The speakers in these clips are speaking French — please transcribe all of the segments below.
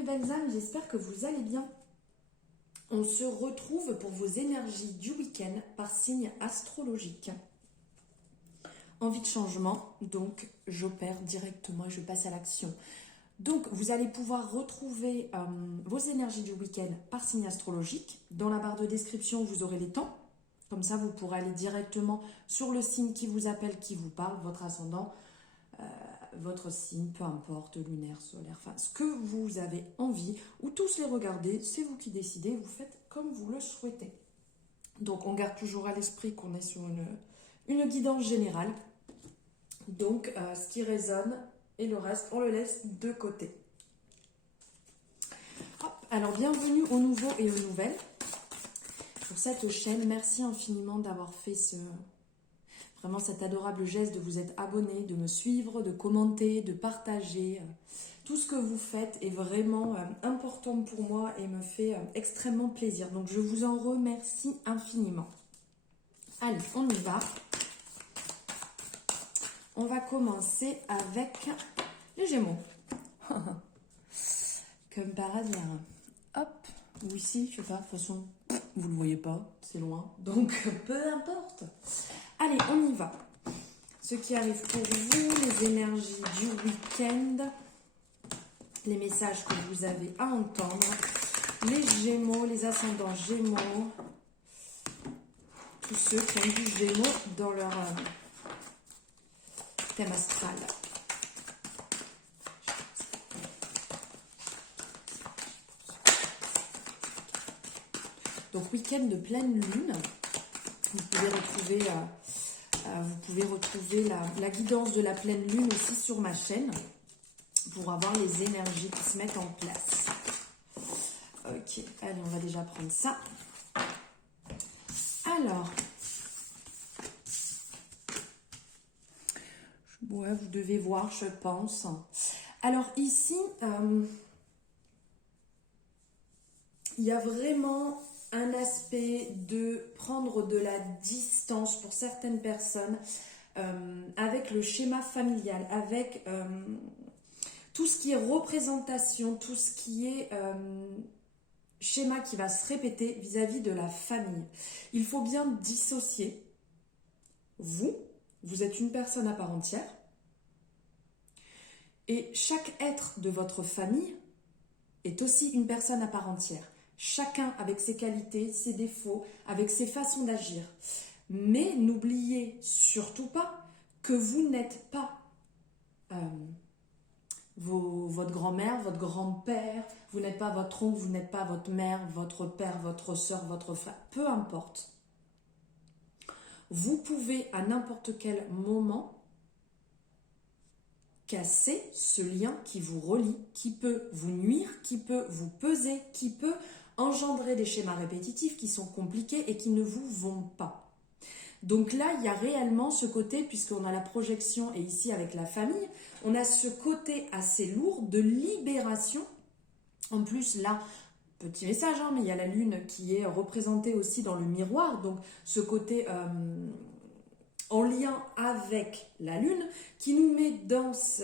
mes belles âmes, j'espère que vous allez bien. On se retrouve pour vos énergies du week-end par signe astrologique. Envie de changement, donc j'opère directement et je passe à l'action. Donc vous allez pouvoir retrouver vos énergies du week-end par signe astrologique. Dans la barre de description, vous aurez les temps. Comme ça, vous pourrez aller directement sur le signe qui vous appelle, qui vous parle, votre ascendant, votre signe, peu importe, lunaire, solaire, enfin ce que vous avez envie, ou tous les regarder, c'est vous qui décidez, vous faites comme vous le souhaitez. Donc on garde toujours à l'esprit qu'on est sur une guidance générale. Donc ce qui résonne et le reste, on le laisse de côté. Hop, alors bienvenue aux nouveaux et aux nouvelles. Pour cette chaîne, merci infiniment d'avoir fait vraiment cet adorable geste de vous être abonné, de me suivre, de commenter, de partager. Tout ce que vous faites est vraiment important pour moi et me fait extrêmement plaisir. Donc je vous en remercie infiniment. Allez, on y va. On va commencer avec les Gémeaux. Comme par hasard. Hop, ou ici, je sais pas, de toute façon, vous ne le voyez pas, c'est loin. Donc peu importe. Allez, on y va. Ce qui arrive pour vous, les énergies du week-end, les messages que vous avez à entendre, les Gémeaux, les ascendants Gémeaux, tous ceux qui ont du Gémeaux dans leur thème astral. Donc week-end de pleine lune, vous pouvez retrouver la guidance de la pleine lune aussi sur ma chaîne pour avoir les énergies qui se mettent en place. Ok, allez, on va déjà prendre ça. Alors, ouais, vous devez voir, je pense. Alors ici, il y a vraiment un aspect de prendre de la distance pour certaines personnes avec le schéma familial, avec tout ce qui est représentation, tout ce qui est schéma qui va se répéter vis-à-vis de la famille. Il faut bien dissocier. Vous êtes une personne à part entière et chaque être de votre famille est aussi une personne à part entière. Chacun avec ses qualités, ses défauts, avec ses façons d'agir. Mais n'oubliez surtout pas que vous n'êtes pas votre grand-mère, votre grand-père, vous n'êtes pas votre oncle, vous n'êtes pas votre mère, votre père, votre soeur, votre frère, peu importe. Vous pouvez à n'importe quel moment casser ce lien qui vous relie, qui peut vous nuire, qui peut vous peser, qui peut engendrer des schémas répétitifs qui sont compliqués et qui ne vous vont pas. Donc là, il y a réellement ce côté, puisqu'on a la projection et ici avec la famille, on a ce côté assez lourd de libération. En plus, là, petit message, hein, mais il y a la lune qui est représentée aussi dans le miroir, donc ce côté en lien avec la lune qui nous met dans ce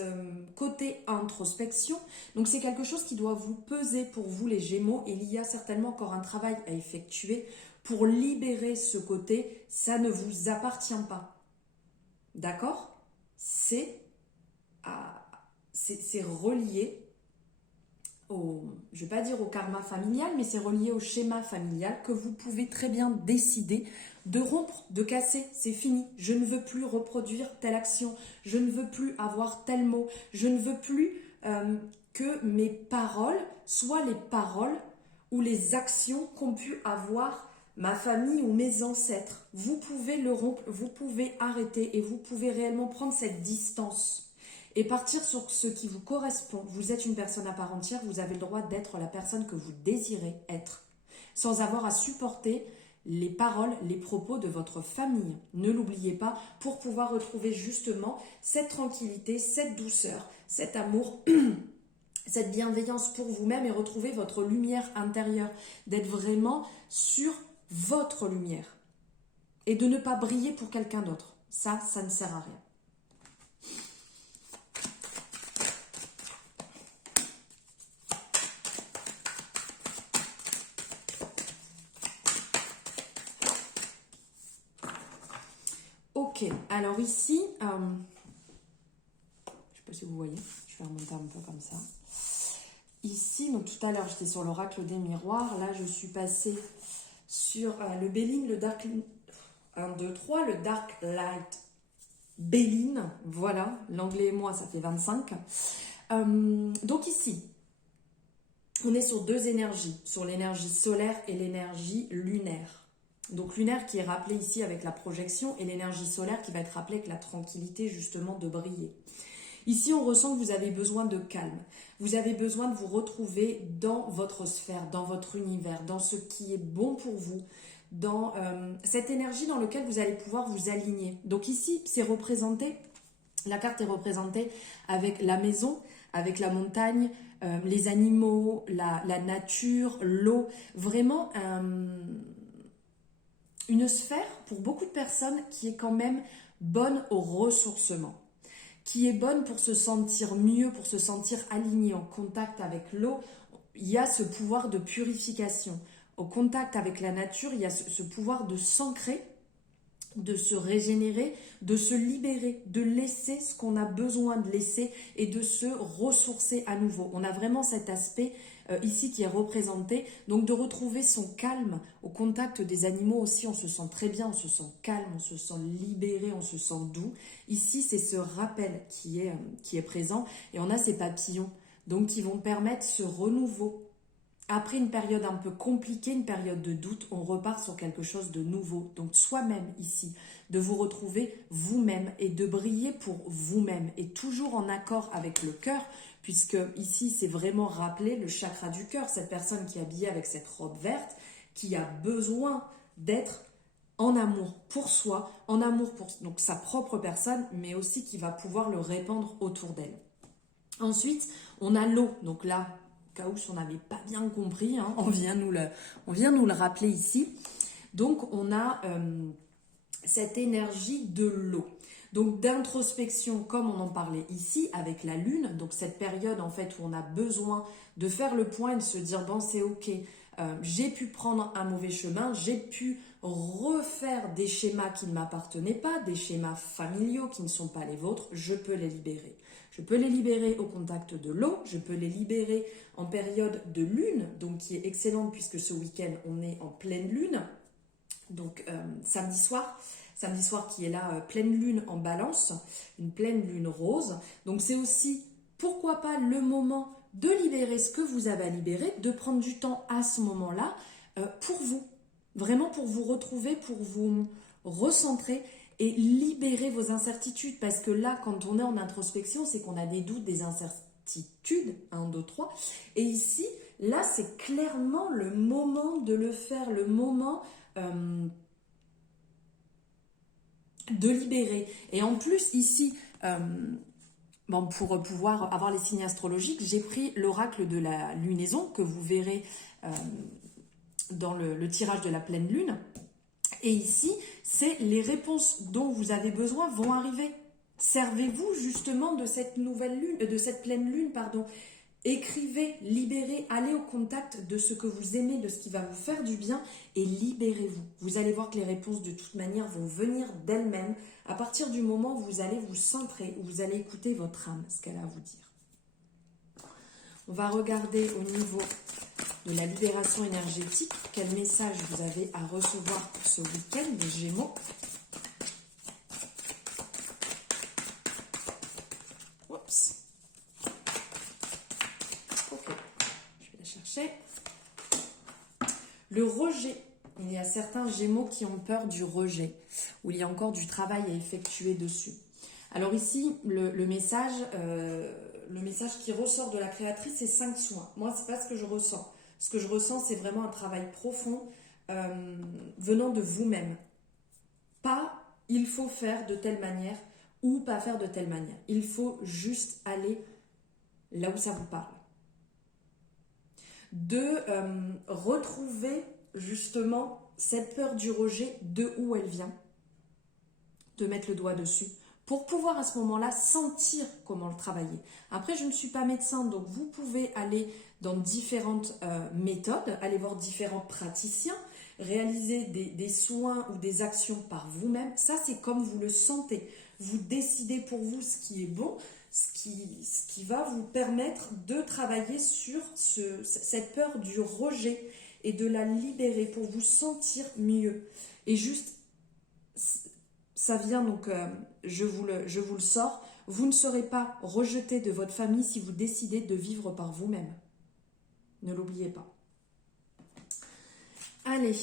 côté introspection. Donc c'est quelque chose qui doit vous peser pour vous les Gémeaux et il y a certainement encore un travail à effectuer pour libérer ce côté. Ça ne vous appartient pas. D'accord ? C'est relié je ne vais pas dire au karma familial, mais c'est relié au schéma familial que vous pouvez très bien décider de rompre, de casser, c'est fini. Je ne veux plus reproduire telle action, je ne veux plus avoir tel mot, je ne veux plus que mes paroles soient les paroles ou les actions qu'ont pu avoir ma famille ou mes ancêtres. Vous pouvez le rompre, vous pouvez arrêter et vous pouvez réellement prendre cette distance et partir sur ce qui vous correspond. Vous êtes une personne à part entière, vous avez le droit d'être la personne que vous désirez être, sans avoir à supporter les paroles, les propos de votre famille. Ne l'oubliez pas, pour pouvoir retrouver justement cette tranquillité, cette douceur, cet amour, cette bienveillance pour vous-même et retrouver votre lumière intérieure, d'être vraiment sur votre lumière et de ne pas briller pour quelqu'un d'autre. Ça ne sert à rien. Ok, alors ici, je ne sais pas si vous voyez, je vais remonter un peu comme ça. Ici, donc tout à l'heure, j'étais sur l'oracle des miroirs. Là, je suis passée sur le Béline, le Dark... 1, 2, 3, le Dark Light Béline. Voilà, l'anglais et moi, ça fait 25. Donc ici, on est sur deux énergies, sur l'énergie solaire et l'énergie lunaire. Donc lunaire qui est rappelé ici avec la projection et l'énergie solaire qui va être rappelée avec la tranquillité justement de briller. Ici, on ressent que vous avez besoin de calme. Vous avez besoin de vous retrouver dans votre sphère, dans votre univers, dans ce qui est bon pour vous, dans cette énergie dans laquelle vous allez pouvoir vous aligner. Donc ici, c'est représenté, la carte est représentée avec la maison, avec la montagne, les animaux, la nature, l'eau. Vraiment une sphère pour beaucoup de personnes qui est quand même bonne au ressourcement, qui est bonne pour se sentir mieux, pour se sentir aligné, en contact avec l'eau. Il y a ce pouvoir de purification. Au contact avec la nature, il y a ce pouvoir de s'ancrer, de se régénérer, de se libérer, de laisser ce qu'on a besoin de laisser et de se ressourcer à nouveau. On a vraiment cet aspect ici qui est représenté, donc de retrouver son calme au contact des animaux aussi. On se sent très bien, on se sent calme, on se sent libéré, on se sent doux. Ici, c'est ce rappel qui est présent et on a ces papillons donc qui vont permettre ce renouveau. Après une période un peu compliquée, une période de doute, on repart sur quelque chose de nouveau. Donc soi-même ici, de vous retrouver vous-même et de briller pour vous-même et toujours en accord avec le cœur, puisque ici c'est vraiment rappelé le chakra du cœur, cette personne qui est habillée avec cette robe verte, qui a besoin d'être en amour pour soi, en amour pour donc sa propre personne, mais aussi qui va pouvoir le répandre autour d'elle. Ensuite, on a l'eau, donc là, cas où si on n'avait pas bien compris, hein, on vient nous le rappeler ici. Donc on a cette énergie de l'eau. Donc d'introspection, comme on en parlait ici avec la lune, donc cette période en fait où on a besoin de faire le point et de se dire bon c'est ok, j'ai pu prendre un mauvais chemin, j'ai pu refaire des schémas qui ne m'appartenaient pas, des schémas familiaux qui ne sont pas les vôtres, je peux les libérer. Je peux les libérer au contact de l'eau, je peux les libérer en période de lune, donc qui est excellente puisque ce week-end on est en pleine lune, donc samedi soir qui est là, pleine lune en balance, une pleine lune rose, donc c'est aussi pourquoi pas le moment de libérer ce que vous avez à libérer, de prendre du temps à ce moment-là pour vous, vraiment pour vous retrouver, pour vous recentrer et libérer vos incertitudes, parce que là, quand on est en introspection, c'est qu'on a des doutes, des incertitudes, 1, 2, 3, et ici, là, c'est clairement le moment de le faire, le moment de libérer. Et en plus, ici, pour pouvoir avoir les signes astrologiques, j'ai pris l'oracle de la lunaison, que vous verrez dans le tirage de la pleine lune. Et ici, c'est les réponses dont vous avez besoin vont arriver. Servez-vous justement de cette nouvelle lune, de cette pleine lune, pardon. Écrivez, libérez, allez au contact de ce que vous aimez, de ce qui va vous faire du bien et libérez-vous. Vous allez voir que les réponses de toute manière vont venir d'elles-mêmes à partir du moment où vous allez vous centrer, où vous allez écouter votre âme, ce qu'elle a à vous dire. On va regarder au niveau de la libération énergétique, quel message vous avez à recevoir pour ce week-end des Gémeaux. Oups. Ok, je vais la chercher. Le rejet. Il y a certains Gémeaux qui ont peur du rejet, où il y a encore du travail à effectuer dessus. Alors ici, le message qui ressort de la créatrice, c'est 5 soins. Moi, c'est pas ce que je ressens. Ce que je ressens, c'est vraiment un travail profond venant de vous-même. Pas il faut faire de telle manière ou pas faire de telle manière. Il faut juste aller là où ça vous parle. De retrouver justement cette peur du rejet, de où elle vient, de mettre le doigt dessus, pour pouvoir à ce moment-là sentir comment le travailler. Après, je ne suis pas médecin, donc vous pouvez aller dans différentes méthodes, aller voir différents praticiens, réaliser des soins ou des actions par vous-même, ça c'est comme vous le sentez. Vous décidez pour vous ce qui est bon, ce qui va vous permettre de travailler sur cette peur du rejet et de la libérer pour vous sentir mieux. Et juste, ça vient donc, je vous le sors, vous ne serez pas rejeté de votre famille si vous décidez de vivre par vous-même. Ne l'oubliez pas. Allez.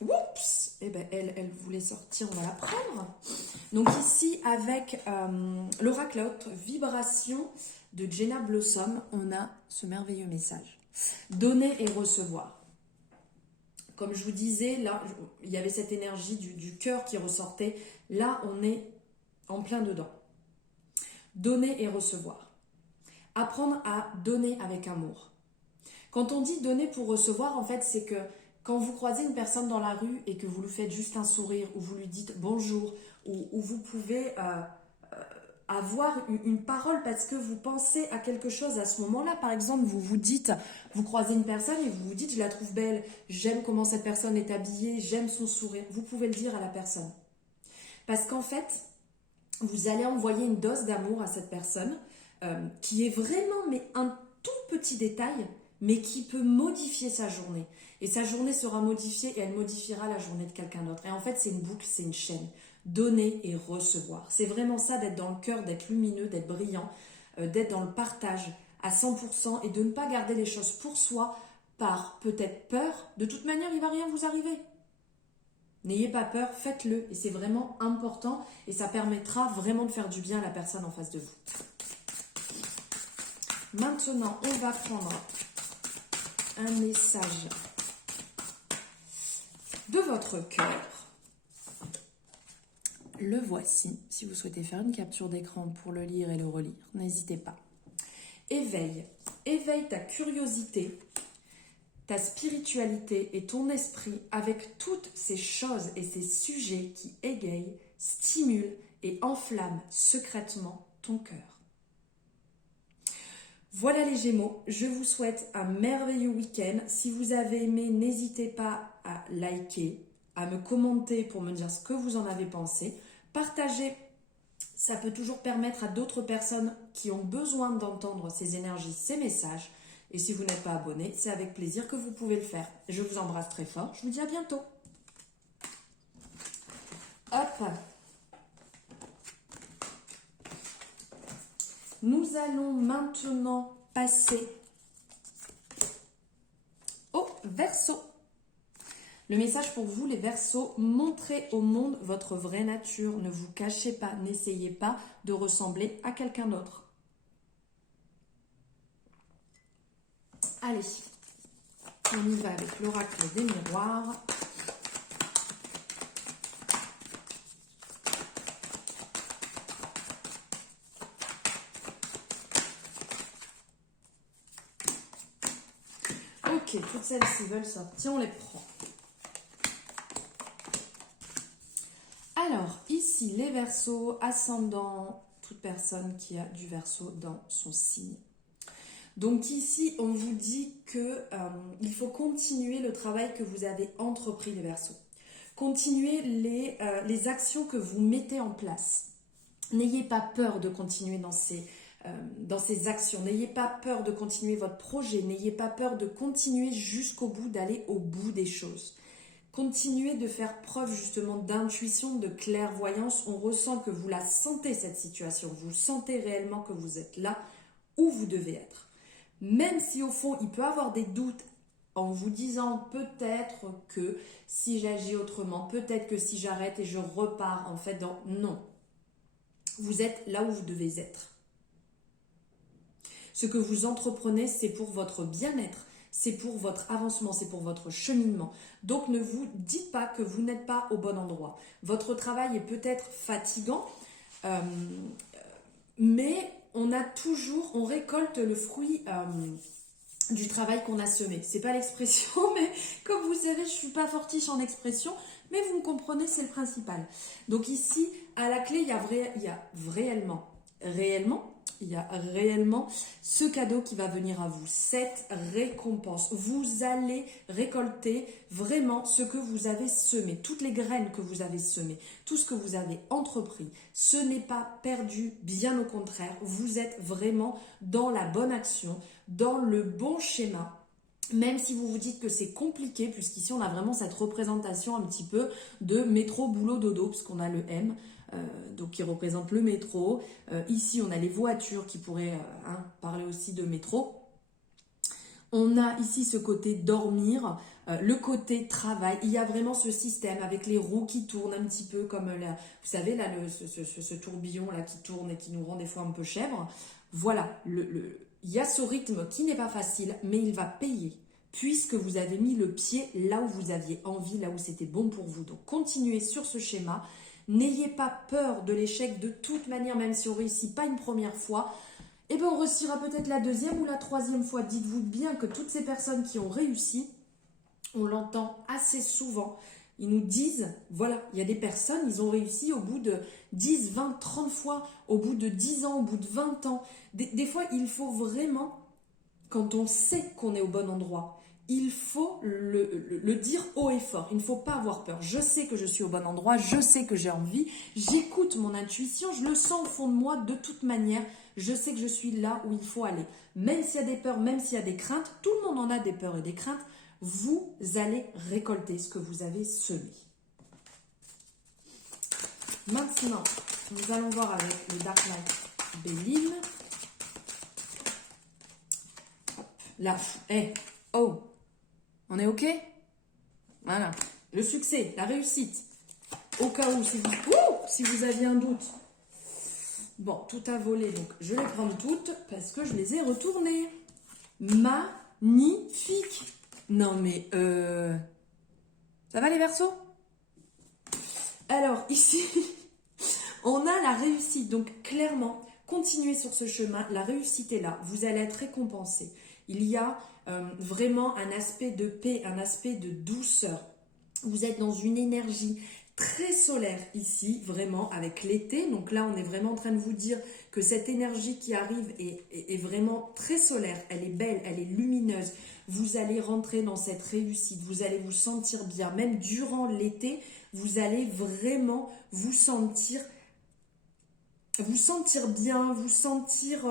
Oups. Eh bien, elle voulait sortir, on va la prendre. Donc ici, avec l'oracle haute vibration de Jenna Blossom, on a ce merveilleux message. Donner et recevoir. Comme je vous disais, là, il y avait cette énergie du cœur qui ressortait. Là, on est en plein dedans. Donner et recevoir. Apprendre à donner avec amour. Quand on dit donner pour recevoir, en fait, c'est que quand vous croisez une personne dans la rue et que vous lui faites juste un sourire ou vous lui dites bonjour ou vous pouvez avoir une parole parce que vous pensez à quelque chose à ce moment-là. Par exemple, vous croisez une personne et vous vous dites, je la trouve belle, j'aime comment cette personne est habillée, j'aime son sourire. Vous pouvez le dire à la personne. Parce qu'en fait, vous allez envoyer une dose d'amour à cette personne qui est vraiment mais un tout petit détail, mais qui peut modifier sa journée. Et sa journée sera modifiée et elle modifiera la journée de quelqu'un d'autre. Et en fait, c'est une boucle, c'est une chaîne. Donner et recevoir. C'est vraiment ça, d'être dans le cœur, d'être lumineux, d'être brillant, d'être dans le partage à 100% et de ne pas garder les choses pour soi par peut-être peur. De toute manière, il ne va rien vous arriver. N'ayez pas peur, faites-le. Et c'est vraiment important et ça permettra vraiment de faire du bien à la personne en face de vous. Maintenant, on va prendre un message de votre cœur. Le voici. Si vous souhaitez faire une capture d'écran pour le lire et le relire, n'hésitez pas. Éveille. Éveille ta curiosité, ta spiritualité et ton esprit avec toutes ces choses et ces sujets qui égayent, stimulent et enflamment secrètement ton cœur. Voilà les Gémeaux, je vous souhaite un merveilleux week-end. Si vous avez aimé, n'hésitez pas à liker, à me commenter pour me dire ce que vous en avez pensé. Partagez, ça peut toujours permettre à d'autres personnes qui ont besoin d'entendre ces énergies, ces messages. Et si vous n'êtes pas abonné, c'est avec plaisir que vous pouvez le faire. Je vous embrasse très fort, je vous dis à bientôt. Hop. Nous allons maintenant passer au Verseau. Le message pour vous, les Verseaux, montrez au monde votre vraie nature. Ne vous cachez pas, n'essayez pas de ressembler à quelqu'un d'autre. Allez, on y va avec l'oracle des miroirs. Ok, toutes celles-ci veulent sortir, on les prend. Alors, ici, les Verseaux, ascendant, toute personne qui a du Verseau dans son signe. Donc ici, on vous dit qu'il faut continuer le travail que vous avez entrepris, les Verseaux. Continuez les actions que vous mettez en place. N'ayez pas peur de continuer dans ces actions. N'ayez pas peur de continuer votre projet. N'ayez pas peur de continuer jusqu'au bout, d'aller au bout des choses. Continuez de faire preuve justement d'intuition, de clairvoyance. On ressent que vous la sentez, cette situation. Vous sentez réellement que vous êtes là où vous devez être. Même si au fond, il peut y avoir des doutes en vous disant peut-être que si j'agis autrement, peut-être que si j'arrête et je repars en fait dans... Non. Vous êtes là où vous devez être. Ce que vous entreprenez, c'est pour votre bien-être, c'est pour votre avancement, c'est pour votre cheminement. Donc ne vous dites pas que vous n'êtes pas au bon endroit. Votre travail est peut-être fatigant, mais on récolte le fruit du travail qu'on a semé. C'est pas l'expression, mais comme vous savez, je suis pas fortiche en expression, mais vous me comprenez, c'est le principal. Donc ici, à la clé, il y a réellement il y a réellement ce cadeau qui va venir à vous, cette récompense. Vous allez récolter vraiment ce que vous avez semé, toutes les graines que vous avez semées, tout ce que vous avez entrepris. Ce n'est pas perdu, bien au contraire, vous êtes vraiment dans la bonne action, dans le bon schéma. Même si vous vous dites que c'est compliqué, puisqu'ici on a vraiment cette représentation un petit peu de métro, boulot, dodo, parce qu'on a le M, donc qui représente le métro. Ici on a les voitures qui pourraient parler aussi de métro. On a ici ce côté dormir, le côté travail. Il y a vraiment ce système avec les roues qui tournent un petit peu comme, vous savez, là, ce tourbillon là qui tourne et qui nous rend des fois un peu chèvre. Voilà, il y a ce rythme qui n'est pas facile, mais il va payer, puisque vous avez mis le pied là où vous aviez envie, là où c'était bon pour vous. Donc, continuez sur ce schéma. N'ayez pas peur de l'échec de toute manière, même si on ne réussit pas une première fois. Eh bien, on réussira peut-être la deuxième ou la troisième fois. Dites-vous bien que toutes ces personnes qui ont réussi, on l'entend assez souvent. Ils nous disent, voilà, il y a des personnes, ils ont réussi au bout de 10, 20, 30 fois, au bout de 10 ans, au bout de 20 ans. Des fois, il faut vraiment, quand on sait qu'on est au bon endroit, il faut le dire haut et fort. Il ne faut pas avoir peur. Je sais que je suis au bon endroit, je sais que j'ai envie, j'écoute mon intuition, je le sens au fond de moi de toute manière. Je sais que je suis là où il faut aller. Même s'il y a des peurs, même s'il y a des craintes, tout le monde en a des peurs et des craintes, vous allez récolter ce que vous avez semé. Maintenant, nous allons voir avec le Dark Knight Béline. Là, oh, on est OK? Voilà, le succès, la réussite. Au cas où, si vous aviez un doute. Bon, tout a volé, donc je les prends toutes parce que je les ai retournées. Magnifique! Non mais, ça va les Verseaux? Alors, ici, on a la réussite. Donc, clairement, continuez sur ce chemin. La réussite est là. Vous allez être récompensé. Il y a vraiment un aspect de paix, un aspect de douceur. Vous êtes dans une énergie très solaire ici, vraiment, avec l'été. Donc là, on est vraiment en train de vous dire que cette énergie qui arrive est vraiment très solaire. Elle est belle, elle est lumineuse. Vous allez rentrer dans cette réussite. Vous allez vous sentir bien. Même durant l'été, vous allez vraiment vous sentir bien, vous sentir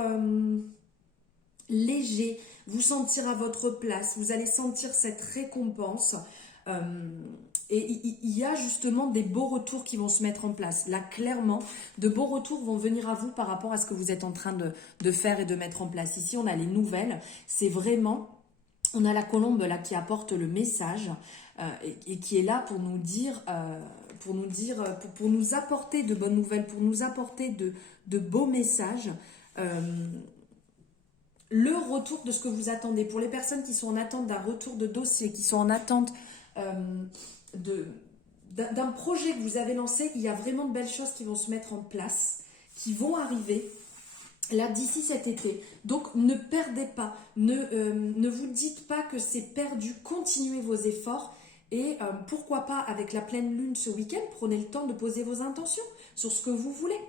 léger, vous sentir à votre place. Vous allez sentir cette récompense. Et il y a justement des beaux retours qui vont se mettre en place. Là, clairement, de beaux retours vont venir à vous par rapport à ce que vous êtes en train de faire et de mettre en place. Ici, on a les nouvelles. C'est vraiment, on a la colombe là qui apporte le message et qui est là pour nous dire, pour nous apporter de bonnes nouvelles, pour nous apporter de beaux messages. Le retour de ce que vous attendez. Pour les personnes qui sont en attente d'un retour de dossier, qui sont en attente d'un projet que vous avez lancé, il y a vraiment de belles choses qui vont se mettre en place, qui vont arriver là d'ici cet été. Donc ne perdez pas, ne vous dites pas que c'est perdu, continuez vos efforts et pourquoi pas avec la pleine lune ce week-end, prenez le temps de poser vos intentions sur ce que vous voulez.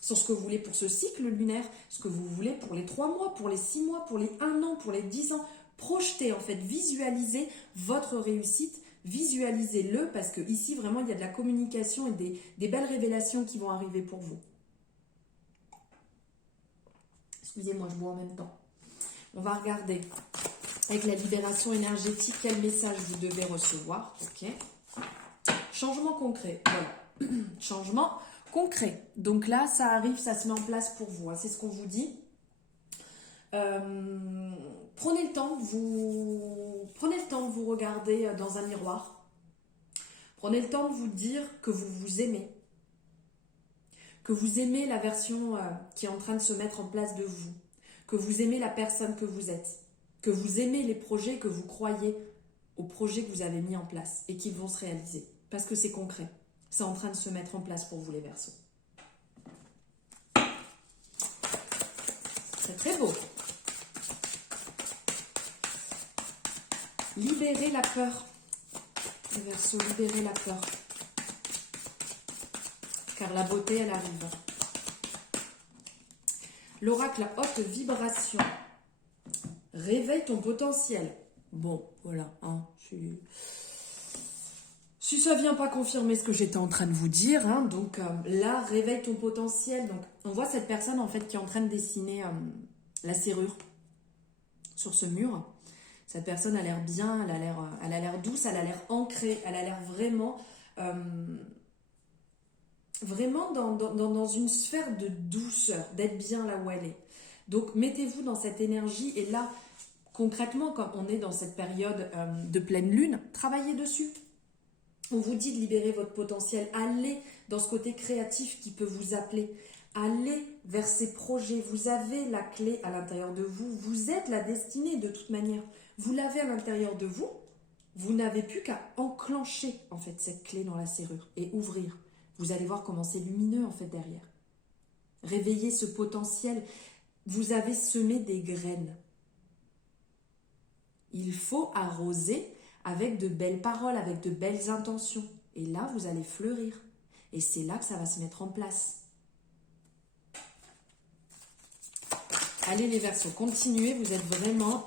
Sur ce que vous voulez pour ce cycle lunaire, ce que vous voulez pour les 3 mois, pour les 6 mois, pour les 1 an, pour les 10 ans. Projetez, en fait, visualisez votre réussite, visualisez-le parce que ici, vraiment, il y a de la communication et des belles révélations qui vont arriver pour vous. Excusez-moi, je bois en même temps. On va regarder avec la libération énergétique quel message vous devez recevoir. Ok. Changement concret. Voilà. Changement concret. Donc là, ça arrive, ça se met en place pour vous. Hein. C'est ce qu'on vous dit. Prenez le temps de vous regarder dans un miroir. Prenez le temps de vous dire que vous vous aimez. Que vous aimez la version qui est en train de se mettre en place de vous. Que vous aimez la personne que vous êtes. Que vous aimez les projets, que vous croyez aux projets que vous avez mis en place et qui vont se réaliser. Parce que c'est concret. C'est en train de se mettre en place pour vous les Verseaux. C'est très beau. Libérez la peur. Les Verseaux, libérez la peur. Car la beauté, elle arrive. L'oracle à haute vibration. Réveille ton potentiel. Bon, voilà. Hein, si ça vient pas confirmer ce que j'étais en train de vous dire, hein, donc là, réveille ton potentiel. Donc, on voit cette personne en fait qui est en train de dessiner la serrure sur ce mur. Cette personne a l'air bien, elle a l'air douce, elle a l'air ancrée, elle a l'air vraiment, vraiment dans une sphère de douceur, d'être bien là où elle est. Donc, mettez-vous dans cette énergie et là, concrètement, quand on est dans cette période de pleine lune, travaillez dessus. On vous dit de libérer votre potentiel. Allez dans ce côté créatif qui peut vous appeler. Allez vers ces projets. Vous avez la clé à l'intérieur de vous. Vous êtes la destinée de toute manière. Vous l'avez à l'intérieur de vous. Vous n'avez plus qu'à enclencher en fait cette clé dans la serrure et ouvrir. Vous allez voir comment c'est lumineux en fait derrière. Réveillez ce potentiel. Vous avez semé des graines. Il faut arroser avec de belles paroles, avec de belles intentions. Et là, vous allez fleurir. Et c'est là que ça va se mettre en place. Allez les Verseaux, continuez, vous êtes vraiment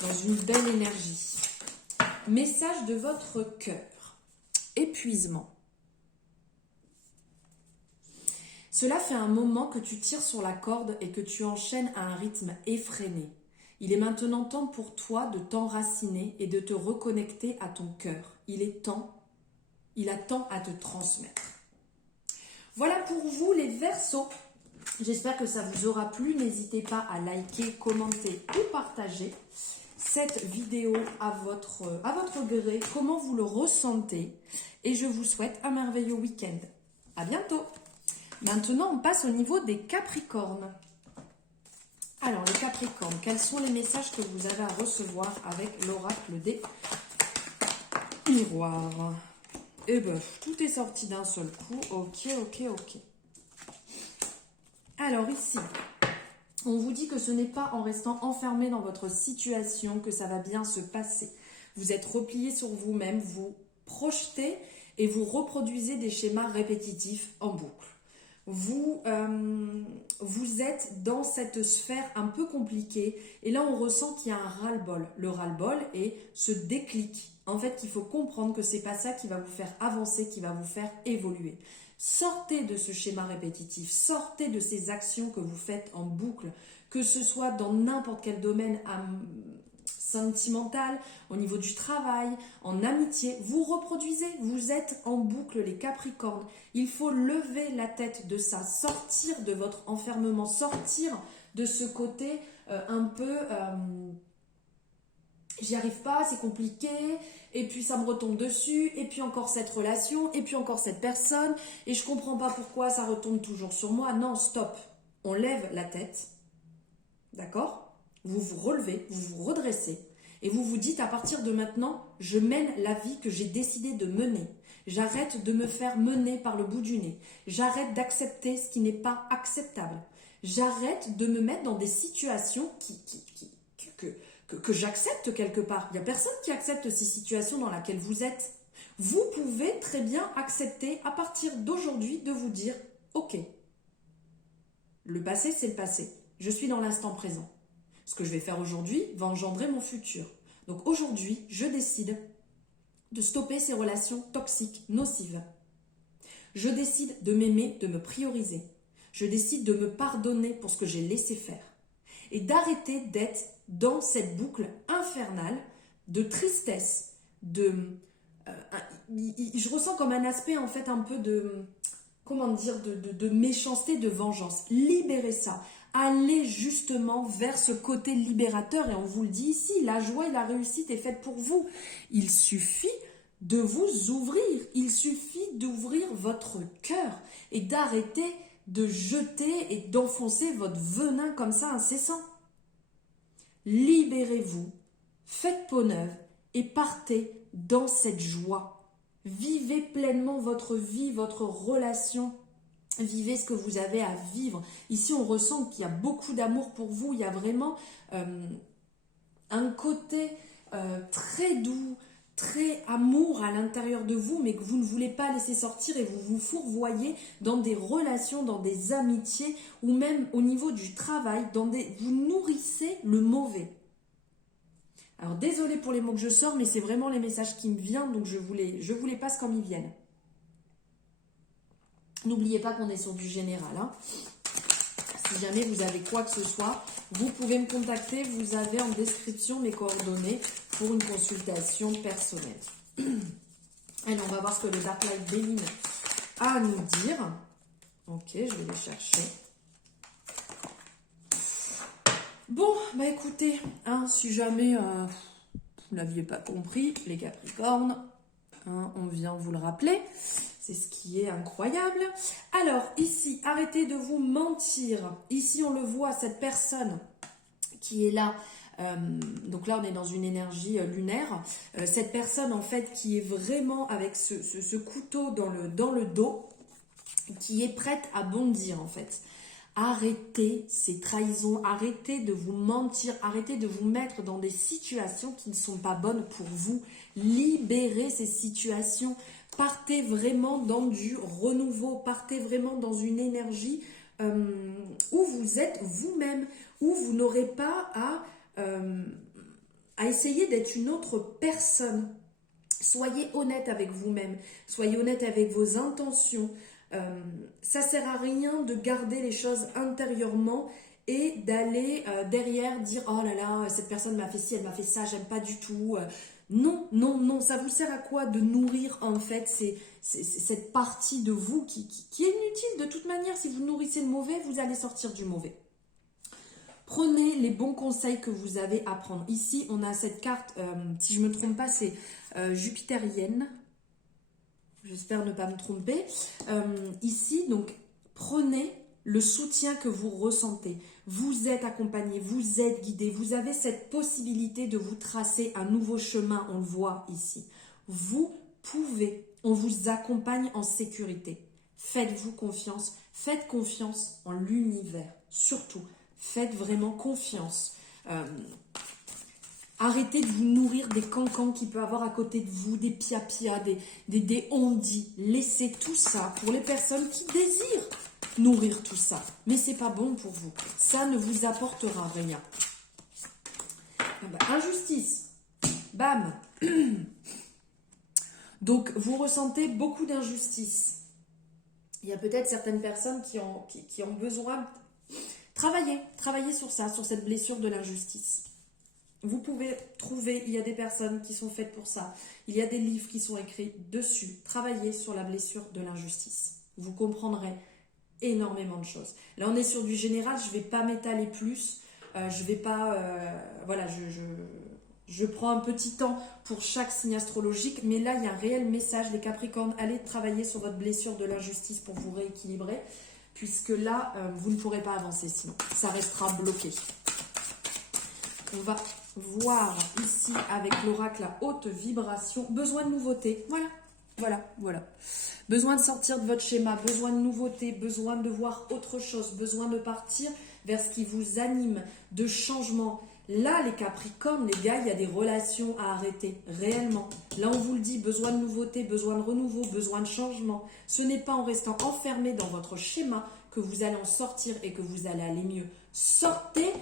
dans une belle énergie. Message de votre cœur. Épuisement. Cela fait un moment que tu tires sur la corde et que tu enchaînes à un rythme effréné. Il est maintenant temps pour toi de t'enraciner et de te reconnecter à ton cœur. Il a tant à te transmettre. Voilà pour vous les Verseaux. J'espère que ça vous aura plu. N'hésitez pas à liker, commenter ou partager cette vidéo à votre gré, comment vous le ressentez. Et je vous souhaite un merveilleux week-end. À bientôt. Maintenant, on passe au niveau des Capricornes. Alors, les Capricornes, quels sont les messages que vous avez à recevoir avec l'oracle des miroirs? Eh bien, tout est sorti d'un seul coup. Ok. Alors ici, on vous dit que ce n'est pas en restant enfermé dans votre situation que ça va bien se passer. Vous êtes replié sur vous-même, vous projetez et vous reproduisez des schémas répétitifs en boucle. Vous êtes dans cette sphère un peu compliquée et là on ressent qu'il y a un ras-le-bol. Le ras-le-bol est ce déclic. En fait, il faut comprendre que c'est pas ça qui va vous faire avancer, qui va vous faire évoluer. Sortez de ce schéma répétitif, sortez de ces actions que vous faites en boucle, que ce soit dans n'importe quel domaine sentimental, au niveau du travail, en amitié, vous reproduisez, vous êtes en boucle les Capricornes. Il faut lever la tête de ça, sortir de votre enfermement, sortir de ce côté un peu j'y arrive pas, c'est compliqué, et puis ça me retombe dessus, et puis encore cette relation, et puis encore cette personne, et je comprends pas pourquoi ça retombe toujours sur moi. Non, stop, on lève la tête, d'accord? Vous vous relevez, vous vous redressez, et vous vous dites à partir de maintenant, je mène la vie que j'ai décidé de mener. J'arrête de me faire mener par le bout du nez. J'arrête d'accepter ce qui n'est pas acceptable. J'arrête de me mettre dans des situations que j'accepte quelque part. Il n'y a personne qui accepte ces situations dans lesquelles vous êtes. Vous pouvez très bien accepter à partir d'aujourd'hui de vous dire « Ok, le passé c'est le passé. Je suis dans l'instant présent. Ce que je vais faire aujourd'hui va engendrer mon futur. Donc aujourd'hui, je décide de stopper ces relations toxiques, nocives. Je décide de m'aimer, de me prioriser. Je décide de me pardonner pour ce que j'ai laissé faire. Et d'arrêter d'être dans cette boucle infernale de tristesse, je ressens comme un aspect en fait un peu de méchanceté, de vengeance. Libérez ça. Allez justement vers ce côté libérateur et on vous le dit ici, la joie et la réussite est faite pour vous. Il suffit de vous ouvrir, il suffit d'ouvrir votre cœur et d'arrêter de jeter et d'enfoncer votre venin comme ça incessant. Libérez-vous, faites peau neuve et partez dans cette joie. Vivez pleinement votre vie, votre relation. Vivez ce que vous avez à vivre. Ici, on ressent qu'il y a beaucoup d'amour pour vous. Il y a vraiment un côté très doux, très amour à l'intérieur de vous, mais que vous ne voulez pas laisser sortir et vous vous fourvoyez dans des relations, dans des amitiés ou même au niveau du travail, vous nourrissez le mauvais. Alors désolé pour les mots que je sors, mais c'est vraiment les messages qui me viennent, donc je vous les passe comme ils viennent. N'oubliez pas qu'on est sur du général. Hein. Si jamais vous avez quoi que ce soit, vous pouvez me contacter. Vous avez en description mes coordonnées pour une consultation personnelle. Allez, on va voir ce que le Dark Light Béline a à nous dire. Ok, je vais les chercher. Bon, bah écoutez, hein, si jamais vous ne l'aviez pas compris, les Capricornes, hein, on vient vous le rappeler. C'est ce qui est incroyable. Alors, ici, arrêtez de vous mentir. Ici, on le voit, cette personne qui est là. Donc là, on est dans une énergie lunaire. Cette personne, en fait, qui est vraiment avec ce couteau dans le dos, qui est prête à bondir, en fait. Arrêtez ces trahisons, arrêtez de vous mentir, arrêtez de vous mettre dans des situations qui ne sont pas bonnes pour vous. Libérez ces situations. Partez vraiment dans du renouveau, partez vraiment dans une énergie où vous êtes vous-même, où vous n'aurez pas à essayer d'être une autre personne. Soyez honnête avec vous-même, soyez honnête avec vos intentions. Ça ne sert à rien de garder les choses intérieurement et d'aller derrière dire « Oh là là, cette personne m'a fait ci, elle m'a fait ça, j'aime pas du tout. » Non, non, non, ça vous sert à quoi de nourrir en fait cette partie de vous qui est inutile de toute manière. Si vous nourrissez le mauvais, vous allez sortir du mauvais. Prenez les bons conseils que vous avez à prendre. Ici, on a cette carte, si je ne me trompe pas, c'est jupitérienne. J'espère ne pas me tromper. Ici, donc, prenez le soutien que vous ressentez. Vous êtes accompagné, vous êtes guidé, vous avez cette possibilité de vous tracer un nouveau chemin, on le voit ici. Vous pouvez, on vous accompagne en sécurité. Faites-vous confiance, faites confiance en l'univers. Surtout, faites vraiment confiance. Arrêtez de vous nourrir des cancans qu'il peut avoir à côté de vous, des pia-pia, des on-dit. Laissez tout ça pour les personnes qui désirent nourrir tout ça. Mais c'est pas bon pour vous. Ça ne vous apportera rien. Ah bah, injustice. Bam. Donc, vous ressentez beaucoup d'injustice. Il y a peut-être certaines personnes qui ont besoin de travailler sur ça, sur cette blessure de l'injustice. Vous pouvez trouver, il y a des personnes qui sont faites pour ça. Il y a des livres qui sont écrits dessus. Travaillez sur la blessure de l'injustice. Vous comprendrez énormément de choses. Là, on est sur du général. Je ne vais pas m'étaler plus. Je vais pas... voilà, je prends un petit temps pour chaque signe astrologique. Mais là, il y a un réel message. Les Capricornes, allez travailler sur votre blessure de l'injustice pour vous rééquilibrer. Puisque là, vous ne pourrez pas avancer sinon. Ça restera bloqué. On va voir ici avec l'oracle la haute vibration. Besoin de nouveauté. Voilà. Besoin de sortir de votre schéma, besoin de nouveauté, besoin de voir autre chose, besoin de partir vers ce qui vous anime, de changement. Là, les Capricornes, les gars, il y a des relations à arrêter, réellement. Là, on vous le dit, besoin de nouveauté, besoin de renouveau, besoin de changement. Ce n'est pas en restant enfermé dans votre schéma que vous allez en sortir et que vous allez aller mieux. Sortez,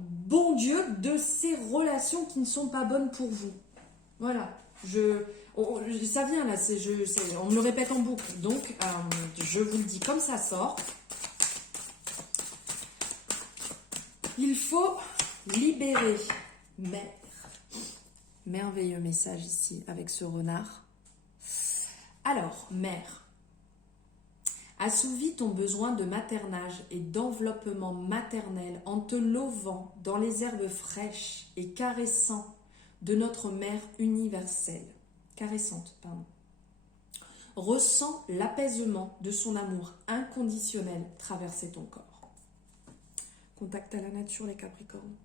bon Dieu, de ces relations qui ne sont pas bonnes pour vous. Voilà. Ça vient là, on me le répète en boucle. Donc, je vous le dis comme ça sort. Il faut libérer mère. Merveilleux message ici avec ce renard. Alors, mère, assouvis ton besoin de maternage et d'enveloppement maternel en te lovant dans les herbes fraîches et caressant de notre mère universelle. Caressante, pardon. Ressens l'apaisement de son amour inconditionnel traverser ton corps. Contact à la nature, les Capricornes.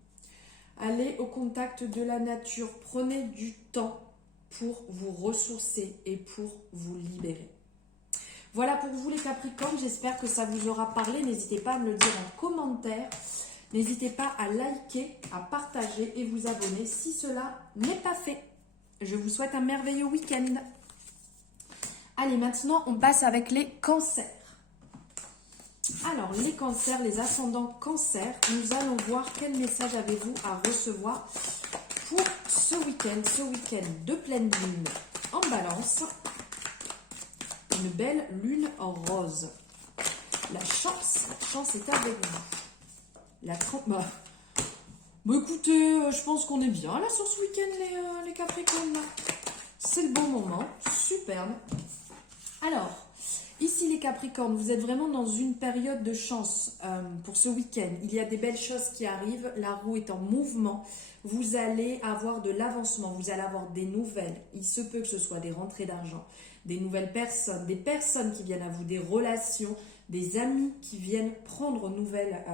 Allez au contact de la nature. Prenez du temps pour vous ressourcer et pour vous libérer. Voilà pour vous les Capricornes, j'espère que ça vous aura parlé. N'hésitez pas à me le dire en commentaire. N'hésitez pas à liker, à partager et vous abonner si cela n'est pas fait. Je vous souhaite un merveilleux week-end. Allez, maintenant, on passe avec les cancers. Alors, les cancers, les ascendants cancers, nous allons voir quel message avez-vous à recevoir pour ce week-end de pleine lune en balance. Une belle lune en rose. La chance est avec vous. Écoutez, je pense qu'on est bien là sur ce week-end, les Capricornes. C'est le bon moment, superbe. Alors, ici les Capricornes, vous êtes vraiment dans une période de chance pour ce week-end. Il y a des belles choses qui arrivent, la roue est en mouvement. Vous allez avoir de l'avancement, vous allez avoir des nouvelles. Il se peut que ce soit des rentrées d'argent, des nouvelles personnes, des personnes qui viennent à vous, des relations, des amis qui viennent prendre nouvelles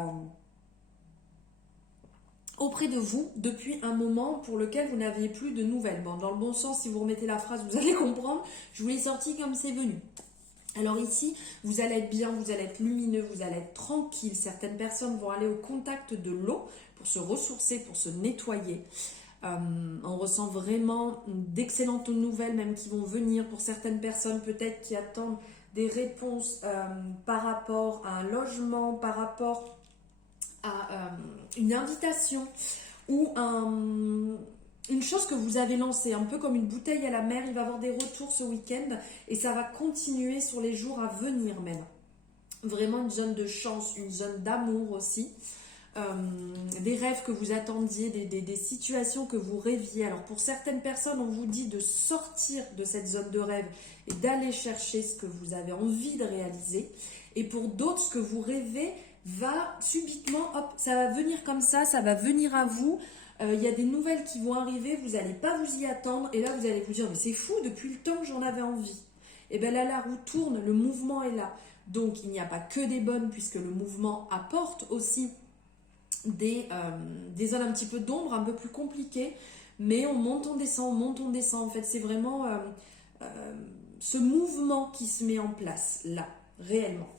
auprès de vous depuis un moment pour lequel vous n'aviez plus de nouvelles. Bon, dans le bon sens, si vous remettez la phrase, vous allez comprendre. Je vous l'ai sorti comme c'est venu. Alors ici, vous allez être bien, vous allez être lumineux, vous allez être tranquille. Certaines personnes vont aller au contact de l'eau pour se ressourcer, pour se nettoyer. On ressent vraiment d'excellentes nouvelles même qui vont venir pour certaines personnes peut-être qui attendent des réponses par rapport à un logement, par rapport à une invitation ou une chose que vous avez lancée, un peu comme une bouteille à la mer. Il va y avoir des retours ce week-end et ça va continuer sur les jours à venir même. Vraiment une zone de chance, une zone d'amour aussi. Des rêves que vous attendiez, des situations que vous rêviez. Alors pour certaines personnes, on vous dit de sortir de cette zone de rêve et d'aller chercher ce que vous avez envie de réaliser. Et pour d'autres, ce que vous rêvez va subitement, hop, ça va venir comme ça va venir à vous. Il y a des nouvelles qui vont arriver, vous n'allez pas vous y attendre et là vous allez vous dire mais c'est fou, depuis le temps que j'en avais envie. Et bien là la roue tourne, le mouvement est là. Donc il n'y a pas que des bonnes puisque le mouvement apporte aussi des zones un petit peu d'ombre, un peu plus compliquées, mais on monte, on descend, on monte, on descend. En fait, c'est vraiment ce mouvement qui se met en place là, réellement.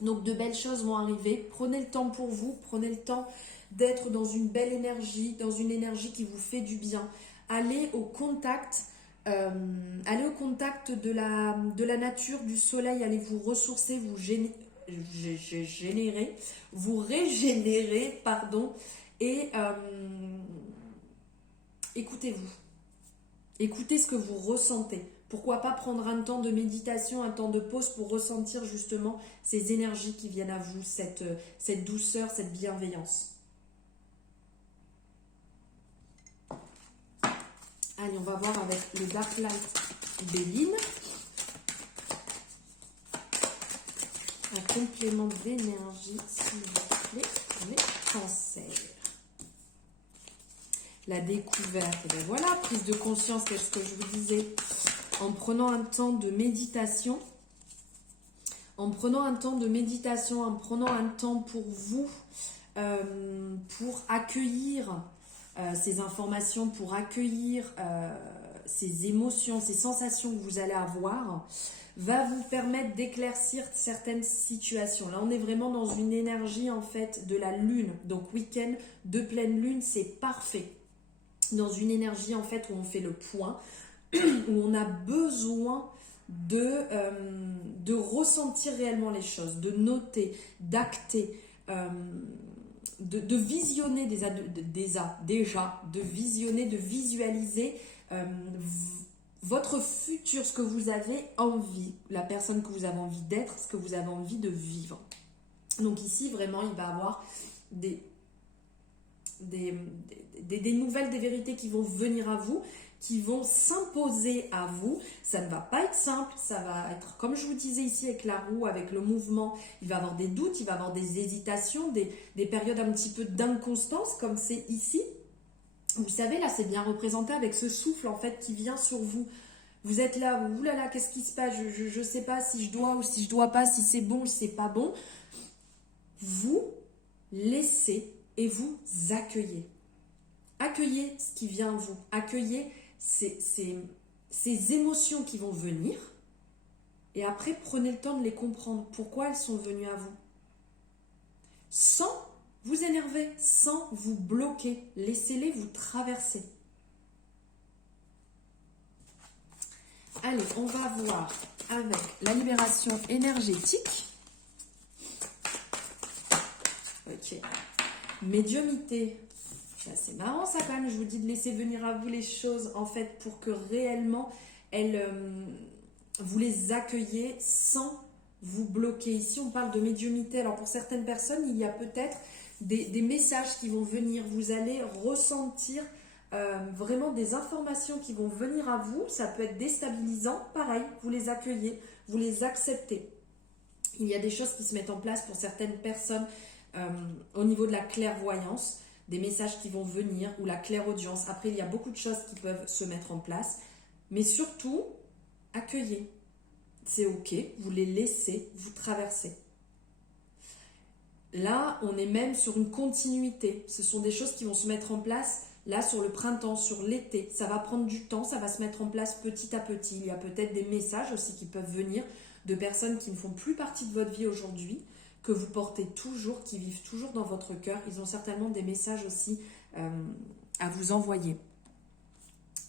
Donc de belles choses vont arriver. Prenez le temps pour vous, prenez le temps d'être dans une belle énergie, dans une énergie qui vous fait du bien. Allez au contact de la nature, du soleil, allez vous ressourcer, vous régénérer, pardon, et écoutez-vous. Écoutez ce que vous ressentez. Pourquoi pas prendre un temps de méditation, un temps de pause pour ressentir justement ces énergies qui viennent à vous, cette douceur, cette bienveillance. Allez, on va voir avec le Dark Light Béline. Un complément d'énergie, s'il vous plaît, les cancers. La découverte, et bien voilà, prise de conscience, qu'est-ce que je vous disais, en prenant un temps de méditation, en prenant un temps pour vous, pour accueillir ces informations, pour accueillir ces émotions, ces sensations que vous allez avoir, va vous permettre d'éclaircir certaines situations. Là, on est vraiment dans une énergie en fait de la lune, donc week-end de pleine lune, c'est parfait. Dans une énergie en fait où on fait le point, où on a besoin de ressentir réellement les choses, de noter, d'acter, de visionner de visionner, de visualiser votre futur, ce que vous avez envie, la personne que vous avez envie d'être, ce que vous avez envie de vivre. Donc ici, vraiment, il va y avoir des nouvelles, des vérités qui vont venir à vous, qui vont s'imposer à vous. Ça ne va pas être simple, ça va être, comme je vous disais ici avec la roue, avec le mouvement, il va y avoir des doutes, il va y avoir des hésitations, des périodes un petit peu d'inconstance, comme c'est ici. Vous savez, là, c'est bien représenté avec ce souffle, en fait, qui vient sur vous. Vous êtes là, oulala, qu'est-ce qui se passe, je ne sais pas si je dois ou si je dois pas, si c'est bon ou si c'est pas bon. Vous laissez et vous accueillez. Accueillez ce qui vient à vous. Accueillez ces émotions qui vont venir. Et après, prenez le temps de les comprendre. Pourquoi elles sont venues à vous. Sans vous énerver, sans vous bloquer. Laissez-les vous traverser. Allez, on va voir avec la libération énergétique. Ok. Médiumnité. C'est assez marrant ça quand même. Je vous dis de laisser venir à vous les choses en fait pour que réellement vous les accueillez sans vous bloquer. Ici, on parle de médiumnité. Alors pour certaines personnes, il y a peut-être des messages qui vont venir. Vous allez ressentir vraiment des informations qui vont venir à vous. Ça peut être déstabilisant. Pareil, vous les accueillez, vous les acceptez. Il y a des choses qui se mettent en place pour certaines personnes au niveau de la clairvoyance, des messages qui vont venir ou la clairaudience. Après, il y a beaucoup de choses qui peuvent se mettre en place. Mais surtout, accueillez. C'est ok, vous les laissez, vous traversez. Là, on est même sur une continuité. Ce sont des choses qui vont se mettre en place là sur le printemps, sur l'été. Ça va prendre du temps, ça va se mettre en place petit à petit. Il y a peut-être des messages aussi qui peuvent venir de personnes qui ne font plus partie de votre vie aujourd'hui, que vous portez toujours, qui vivent toujours dans votre cœur. Ils ont certainement des messages aussi à vous envoyer.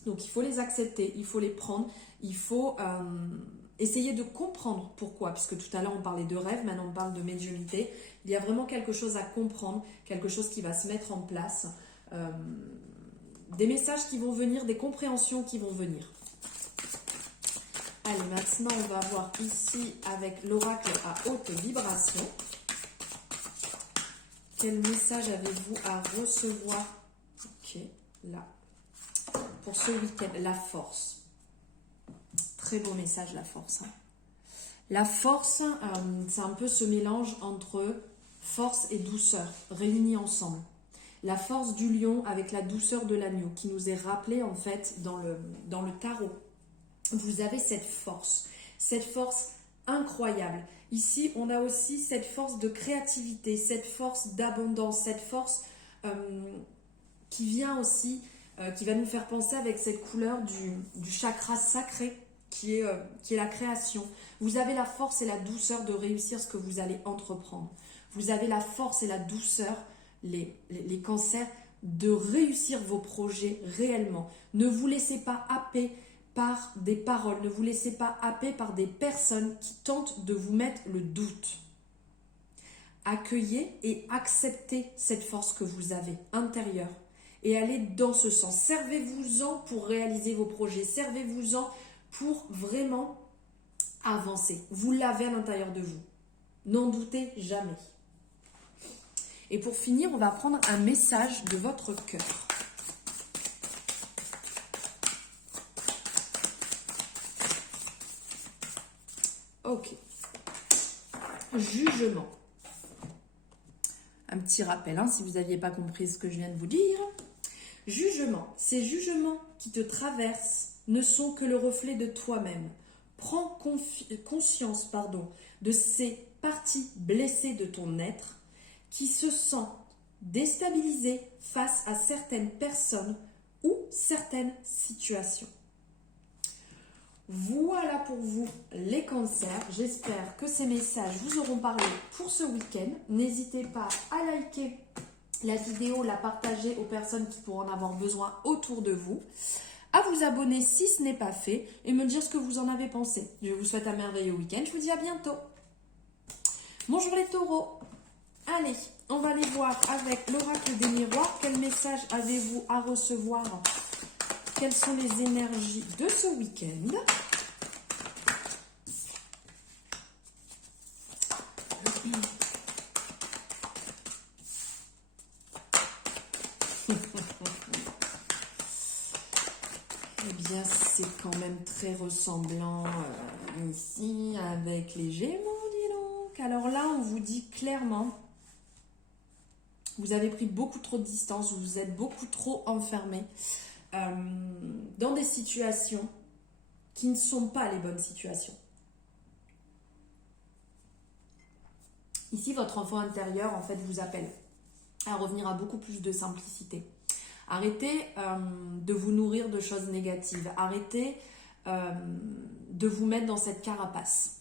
Donc il faut les accepter, il faut les prendre, il faut essayer de comprendre pourquoi, puisque tout à l'heure on parlait de rêve, maintenant on parle de médiumnité. Il y a vraiment quelque chose à comprendre, quelque chose qui va se mettre en place, des messages qui vont venir, des compréhensions qui vont venir. Allez, maintenant on va voir ici avec l'oracle à haute vibration. Quel message avez-vous à recevoir? Ok, là. Pour ce week-end, la force. Très beau message, la force. La force, c'est un peu ce mélange entre force et douceur, réunis ensemble. La force du lion avec la douceur de l'agneau, qui nous est rappelée en fait dans le tarot. Vous avez cette force incroyable. Ici, on a aussi cette force de créativité, cette force d'abondance, cette force qui vient aussi, qui va nous faire penser avec cette couleur du chakra sacré qui est la création. Vous avez la force et la douceur de réussir ce que vous allez entreprendre. Vous avez la force et la douceur, les cancers, de réussir vos projets réellement. Ne vous laissez pas happer par des paroles, ne vous laissez pas happer par des personnes qui tentent de vous mettre le doute. Accueillez et acceptez cette force que vous avez intérieure et allez dans ce sens. Servez-vous-en pour réaliser vos projets, servez-vous-en pour vraiment avancer. Vous l'avez à l'intérieur de vous. N'en doutez jamais. Et pour finir, on va prendre un message de votre cœur. Ok. Jugement. Un petit rappel, hein, si vous n'aviez pas compris ce que je viens de vous dire. Jugement. Ces jugements qui te traversent ne sont que le reflet de toi-même. Prends conscience de ces parties blessées de ton être qui se sentent déstabilisées face à certaines personnes ou certaines situations. Voilà pour vous les cancers. J'espère que ces messages vous auront parlé pour ce week-end. N'hésitez pas à liker la vidéo, la partager aux personnes qui pourront en avoir besoin autour de vous, à vous abonner si ce n'est pas fait et me dire ce que vous en avez pensé. Je vous souhaite un merveilleux week-end. Je vous dis à bientôt. Bonjour les taureaux. Allez, on va aller voir avec l'oracle des miroirs. Quel message avez-vous à recevoir? Quelles sont les énergies de ce week-end? Eh bien, c'est quand même très ressemblant ici avec les Gémeaux, dis donc. Alors là, on vous dit clairement, vous avez pris beaucoup trop de distance, vous vous êtes beaucoup trop enfermé dans des situations qui ne sont pas les bonnes situations. Ici, votre enfant intérieur, en fait, vous appelle à revenir à beaucoup plus de simplicité. Arrêtez de vous nourrir de choses négatives. Arrêtez de vous mettre dans cette carapace.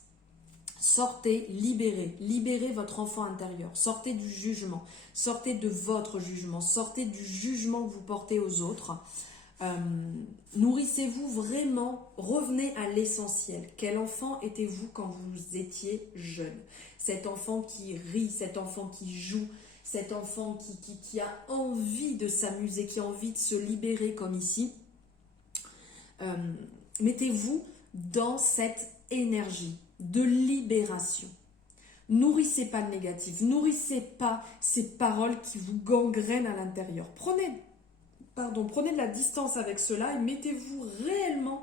Sortez, libérez votre enfant intérieur. Sortez du jugement. Sortez de votre jugement. Sortez du jugement que vous portez aux autres. Nourrissez-vous vraiment, revenez à l'essentiel. Quel enfant étiez-vous quand vous étiez jeune? Cet enfant qui rit, cet enfant qui joue, cet enfant qui a envie de s'amuser, qui a envie de se libérer comme ici. Mettez-vous dans cette énergie de libération. Nourrissez pas le négatif, nourrissez pas ces paroles qui vous gangrènent à l'intérieur. Prenez de la distance avec cela et mettez-vous réellement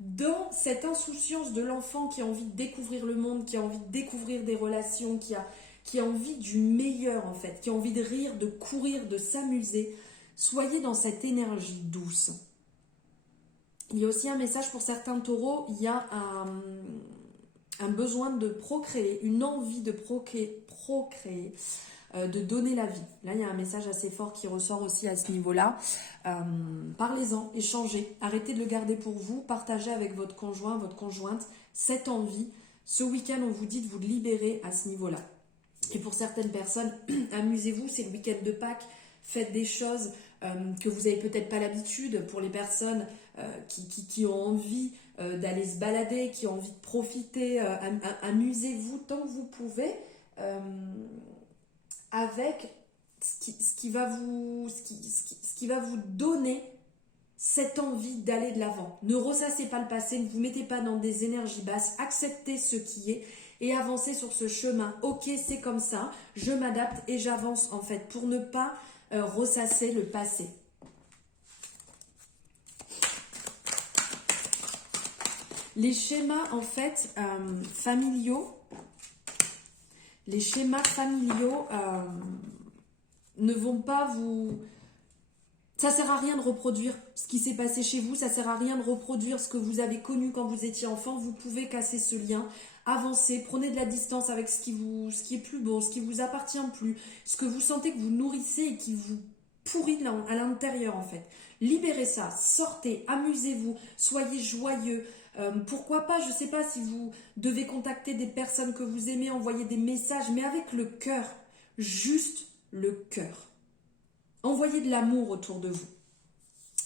dans cette insouciance de l'enfant qui a envie de découvrir le monde, qui a envie de découvrir des relations, qui a envie du meilleur en fait, qui a envie de rire, de courir, de s'amuser. Soyez dans cette énergie douce. Il y a aussi un message pour certains taureaux, il y a un besoin de procréer, une envie de procréer, de donner la vie. Là, il y a un message assez fort qui ressort aussi à ce niveau-là. Parlez-en, échangez, arrêtez de le garder pour vous, partagez avec votre conjoint, votre conjointe cette envie. Ce week-end, on vous dit de vous libérer à ce niveau-là. Et pour certaines personnes, amusez-vous, c'est le week-end de Pâques, faites des choses que vous n'avez peut-être pas l'habitude. Pour les personnes qui ont envie d'aller se balader, qui ont envie de profiter, amusez-vous tant que vous pouvez avec ce qui va vous donner cette envie d'aller de l'avant. Ne ressassez pas le passé, ne vous mettez pas dans des énergies basses, acceptez ce qui est et avancez sur ce chemin. Ok, c'est comme ça, je m'adapte et j'avance en fait pour ne pas ressasser le passé. Les schémas en fait familiaux, ne vont pas vous... Ça sert à rien de reproduire ce qui s'est passé chez vous, ça sert à rien de reproduire ce que vous avez connu quand vous étiez enfant. Vous pouvez casser ce lien, avancer, prenez de la distance avec ce qui est plus beau, ce qui vous appartient plus, ce que vous sentez que vous nourrissez et qui vous pourrit à l'intérieur en fait. Libérez ça, sortez, amusez-vous, soyez joyeux. Pourquoi pas, je ne sais pas si vous devez contacter des personnes que vous aimez, envoyer des messages, mais avec le cœur, juste le cœur. Envoyez de l'amour autour de vous.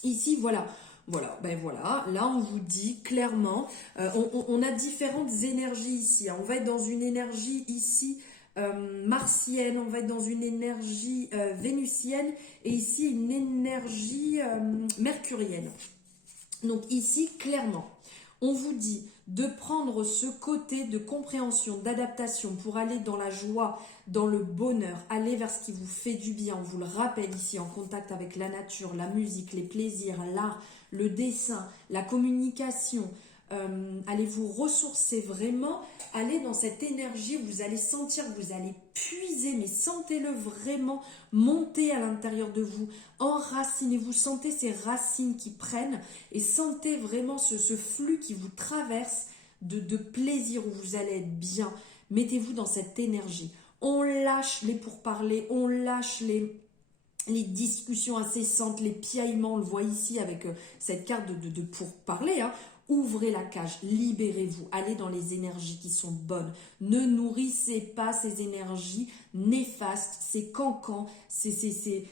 Ici, voilà, là on vous dit clairement, on a différentes énergies ici. On va être dans une énergie ici martienne, on va être dans une énergie vénusienne et ici une énergie mercurienne. Donc ici, clairement, on vous dit de prendre ce côté de compréhension, d'adaptation pour aller dans la joie, dans le bonheur, aller vers ce qui vous fait du bien. On vous le rappelle ici, en contact avec la nature, la musique, les plaisirs, l'art, le dessin, la communication. Allez vous ressourcer vraiment, allez dans cette énergie, vous allez sentir, vous allez puiser, mais sentez-le vraiment monter à l'intérieur de vous, enracinez-vous, sentez ces racines qui prennent et sentez vraiment ce flux qui vous traverse de plaisir où vous allez être bien. Mettez-vous dans cette énergie. On lâche les pourparlers, on lâche les discussions incessantes, les piaillements, on le voit ici avec cette carte de pourparler, hein. Ouvrez la cage, libérez-vous, allez dans les énergies qui sont bonnes. Ne nourrissez pas ces énergies néfastes, ces cancans, ces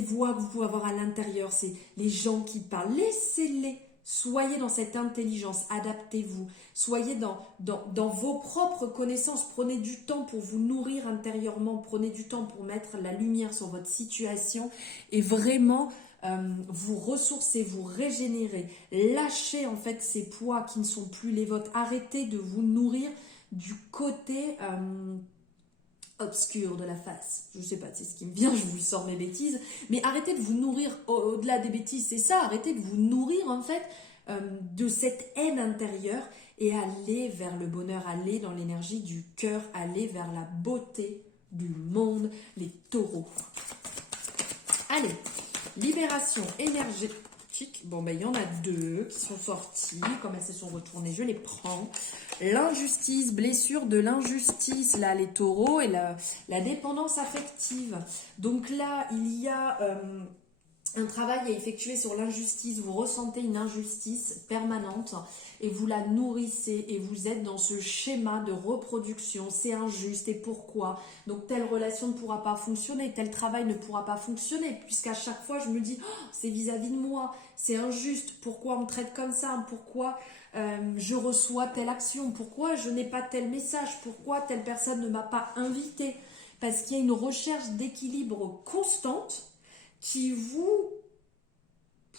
voix que vous pouvez avoir à l'intérieur, c'est les gens qui parlent. Laissez-les, soyez dans cette intelligence, adaptez-vous, soyez dans vos propres connaissances. Prenez du temps pour vous nourrir intérieurement, prenez du temps pour mettre la lumière sur votre situation et vraiment... vous ressourcez, vous régénérez, lâchez en fait ces poids qui ne sont plus les vôtres, arrêtez de vous nourrir du côté obscur de la face. Je ne sais pas, c'est ce qui me vient, je vous sors mes bêtises, mais arrêtez de vous nourrir au-delà des bêtises, c'est ça, arrêtez de vous nourrir en fait de cette haine intérieure et allez vers le bonheur, allez dans l'énergie du cœur, allez vers la beauté du monde, les taureaux. Allez, libération énergétique. Bon, ben, il y en a deux qui sont sortis. Comme elles se sont retournées, je les prends. L'injustice, blessure de l'injustice, là, les taureaux, et la dépendance affective. Donc là, il y a un travail à effectuer sur l'injustice, vous ressentez une injustice permanente et vous la nourrissez et vous êtes dans ce schéma de reproduction, c'est injuste et pourquoi? Donc telle relation ne pourra pas fonctionner, tel travail ne pourra pas fonctionner puisqu'à chaque fois je me dis oh, c'est vis-à-vis de moi, c'est injuste, pourquoi on me traite comme ça, pourquoi je reçois telle action, pourquoi je n'ai pas tel message, pourquoi telle personne ne m'a pas invité, parce qu'il y a une recherche d'équilibre constante qui vous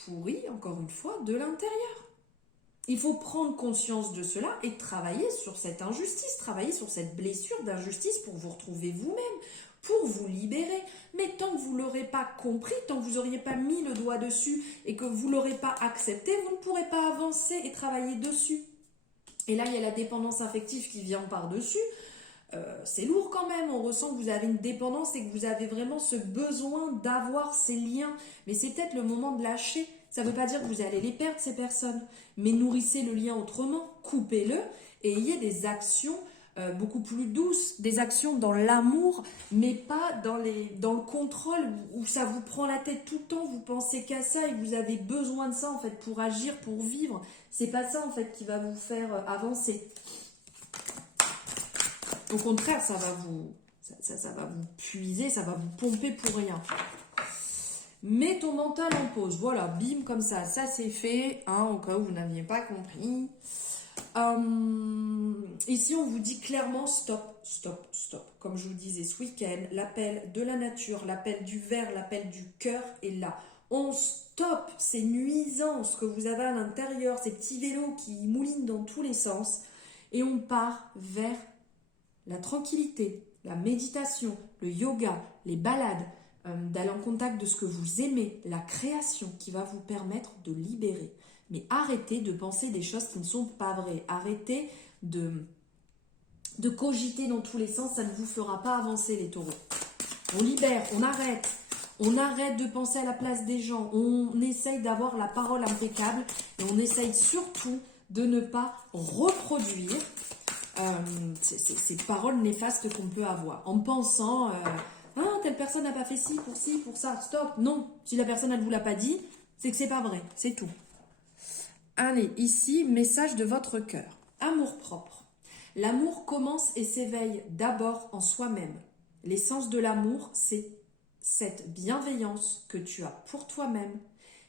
pourrit, encore une fois, de l'intérieur. Il faut prendre conscience de cela et travailler sur cette injustice, travailler sur cette blessure d'injustice pour vous retrouver vous-même, pour vous libérer. Mais tant que vous ne l'aurez pas compris, tant que vous n'auriez pas mis le doigt dessus et que vous ne l'aurez pas accepté, vous ne pourrez pas avancer et travailler dessus. Et là, il y a la dépendance affective qui vient par-dessus. C'est lourd quand même, on ressent que vous avez une dépendance et que vous avez vraiment ce besoin d'avoir ces liens. Mais c'est peut-être le moment de lâcher. Ça ne veut pas dire que vous allez les perdre, ces personnes. Mais nourrissez le lien autrement, coupez-le et ayez des actions beaucoup plus douces, des actions dans l'amour, mais pas dans le contrôle où ça vous prend la tête tout le temps, vous pensez qu'à ça et vous avez besoin de ça en fait pour agir, pour vivre. C'est pas ça en fait qui va vous faire avancer. Au contraire, ça va vous puiser, ça va vous pomper pour rien. Mets ton mental en pause. Voilà, bim, comme ça c'est fait, hein, au cas où vous n'aviez pas compris. Ici, on vous dit clairement stop, stop, stop. Comme je vous disais ce week-end, l'appel de la nature, l'appel du verre, l'appel du cœur est là. On stoppe ces nuisances que vous avez à l'intérieur, ces petits vélos qui moulinent dans tous les sens, et on part vers la tranquillité, la méditation, le yoga, les balades, d'aller en contact de ce que vous aimez, la création qui va vous permettre de libérer. Mais arrêtez de penser des choses qui ne sont pas vraies. Arrêtez de cogiter dans tous les sens, ça ne vous fera pas avancer les taureaux. On libère, on arrête. On arrête de penser à la place des gens. On essaye d'avoir la parole impeccable et on essaye surtout de ne pas reproduire ces paroles néfastes qu'on peut avoir en pensant ah, telle personne n'a pas fait ci, pour ça, stop. Non, si la personne elle vous l'a pas dit, c'est que c'est pas vrai, c'est tout. Allez, ici, message de votre cœur. Amour propre. L'amour commence et s'éveille d'abord en soi-même. L'essence de l'amour, c'est cette bienveillance que tu as pour toi-même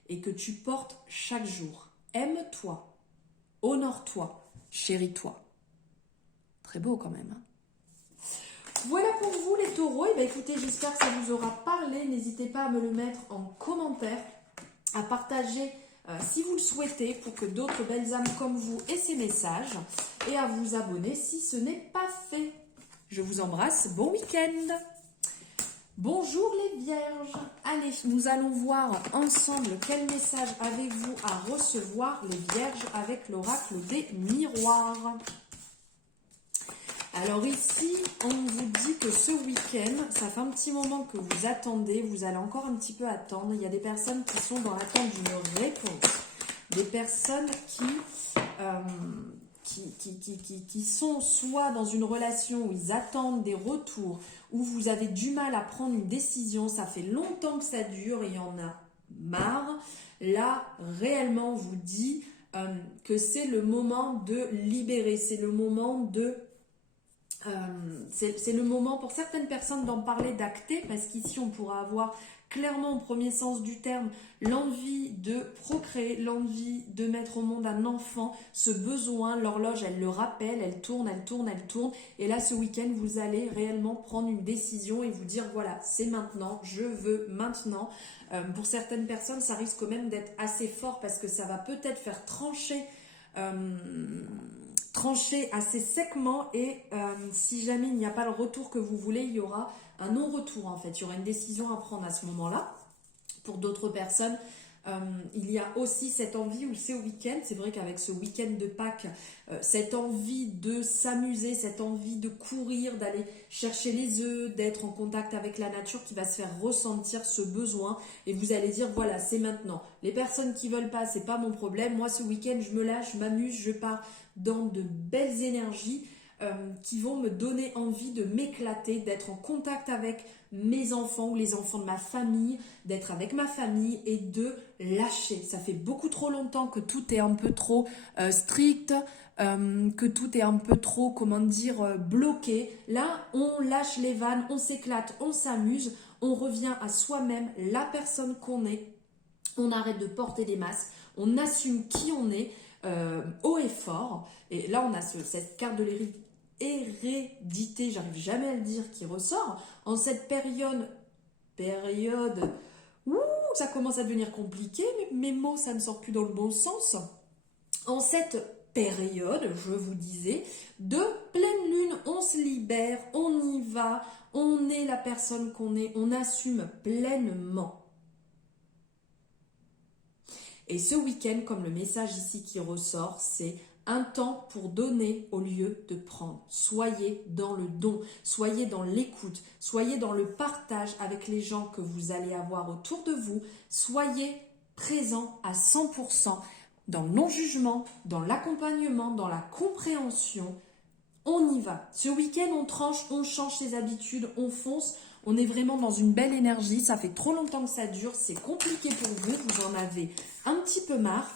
et que tu portes chaque jour. Aime-toi, honore-toi, chéris-toi. Très beau quand même. Hein. Voilà pour vous les taureaux. Et bien écoutez, j'espère que ça vous aura parlé. N'hésitez pas à me le mettre en commentaire, à partager si vous le souhaitez pour que d'autres belles âmes comme vous aient ces messages et à vous abonner si ce n'est pas fait. Je vous embrasse. Bon week-end. Bonjour les vierges. Allez, nous allons voir ensemble quel message avez-vous à recevoir les vierges avec l'oracle des miroirs. Alors ici, on vous dit que ce week-end, ça fait un petit moment que vous attendez, vous allez encore un petit peu attendre. Il y a des personnes qui sont dans l'attente d'une réponse. Des personnes qui sont soit dans une relation où ils attendent des retours, où vous avez du mal à prendre une décision, ça fait longtemps que ça dure et il y en a marre. Là, réellement, on vous dit que c'est le moment de libérer, c'est le moment de... c'est le moment pour certaines personnes d'en parler, d'acter, parce qu'ici on pourra avoir clairement au premier sens du terme l'envie de procréer, l'envie de mettre au monde un enfant, ce besoin, l'horloge elle le rappelle, elle tourne, elle tourne, elle tourne, et là ce week-end vous allez réellement prendre une décision et vous dire voilà c'est maintenant, je veux maintenant. Pour certaines personnes ça risque quand même d'être assez fort parce que ça va peut-être faire trancher assez séquement et si jamais il n'y a pas le retour que vous voulez, il y aura un non-retour en fait. Il y aura une décision à prendre à ce moment-là. Pour d'autres personnes, il y a aussi cette envie, ou c'est au week-end, c'est vrai qu'avec ce week-end de Pâques, cette envie de s'amuser, cette envie de courir, d'aller chercher les œufs, d'être en contact avec la nature qui va se faire ressentir ce besoin et vous allez dire voilà c'est maintenant. Les personnes qui veulent pas, c'est pas mon problème. Moi ce week-end je me lâche, je m'amuse, je pars dans de belles énergies. qui vont me donner envie de m'éclater, d'être en contact avec mes enfants ou les enfants de ma famille, d'être avec ma famille et de lâcher. Ça fait beaucoup trop longtemps que tout est un peu trop strict, que tout est un peu trop, comment dire, bloqué. Là, on lâche les vannes, on s'éclate, on s'amuse, on revient à soi-même, la personne qu'on est. On arrête de porter des masques, on assume qui on est, haut et fort. Et là, on a cette carte de l'hérédité, j'arrive jamais à le dire, qui ressort. En cette période où ça commence à devenir compliqué, mes mots, ça ne sort plus dans le bon sens. En cette période, je vous disais, de pleine lune, on se libère, on y va, on est la personne qu'on est, on assume pleinement. Et ce week-end, comme le message ici qui ressort, c'est un temps pour donner au lieu de prendre. Soyez dans le don, soyez dans l'écoute, soyez dans le partage avec les gens que vous allez avoir autour de vous. Soyez présents à 100% dans le non-jugement, dans l'accompagnement, dans la compréhension. On y va. Ce week-end, on tranche, on change ses habitudes, on fonce. On est vraiment dans une belle énergie. Ça fait trop longtemps que ça dure. C'est compliqué pour vous. Vous en avez un petit peu marre.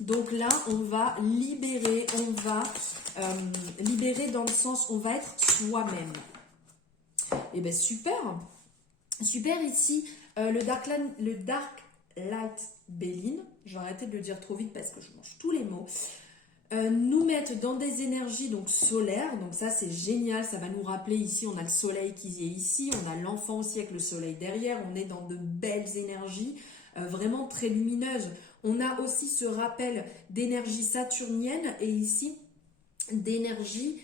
Donc là, on va libérer. On va libérer dans le sens, on va être soi-même. Et bien super. Super ici. Le Dark Light Béline. Je vais arrêter de le dire trop vite parce que je mange tous les mots. Nous mettre dans des énergies donc solaires, donc ça c'est génial, ça va nous rappeler ici on a le soleil qui est ici, on a l'enfant aussi avec le soleil derrière, on est dans de belles énergies vraiment très lumineuses. On a aussi ce rappel d'énergie saturnienne et ici d'énergie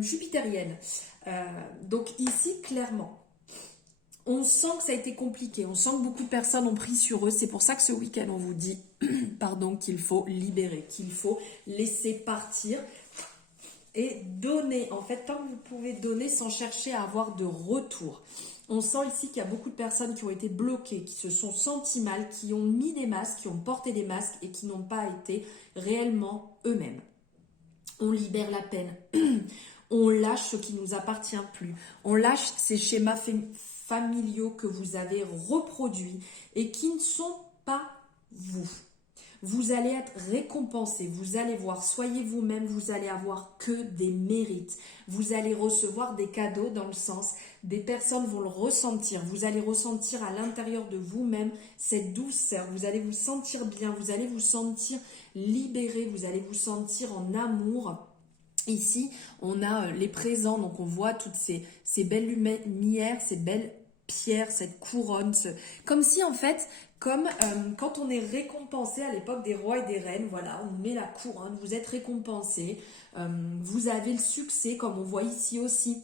jupitérienne. Donc ici clairement on sent que ça a été compliqué, on sent que beaucoup de personnes ont pris sur eux. C'est pour ça que ce week-end, on vous dit pardon, qu'il faut libérer, qu'il faut laisser partir et donner. En fait, tant que vous pouvez donner sans chercher à avoir de retour. On sent ici qu'il y a beaucoup de personnes qui ont été bloquées, qui se sont senties mal, qui ont mis des masques, qui ont porté des masques et qui n'ont pas été réellement eux-mêmes. On libère la peine. On lâche ce qui ne nous appartient plus. On lâche ces schémas familiaux que vous avez reproduits et qui ne sont pas vous. Vous allez être récompensé, vous allez voir, soyez vous-même, vous allez avoir que des mérites. Vous allez recevoir des cadeaux dans le sens, des personnes vont le ressentir. Vous allez ressentir à l'intérieur de vous-même cette douceur. Vous allez vous sentir bien, vous allez vous sentir libéré, vous allez vous sentir en amour. Ici, on a les présents, donc on voit toutes ces belles lumières, ces belles pierres, cette couronne, comme si en fait, comme quand on est récompensé à l'époque des rois et des reines, voilà, on met la couronne, vous êtes récompensé, vous avez le succès, comme on voit ici aussi.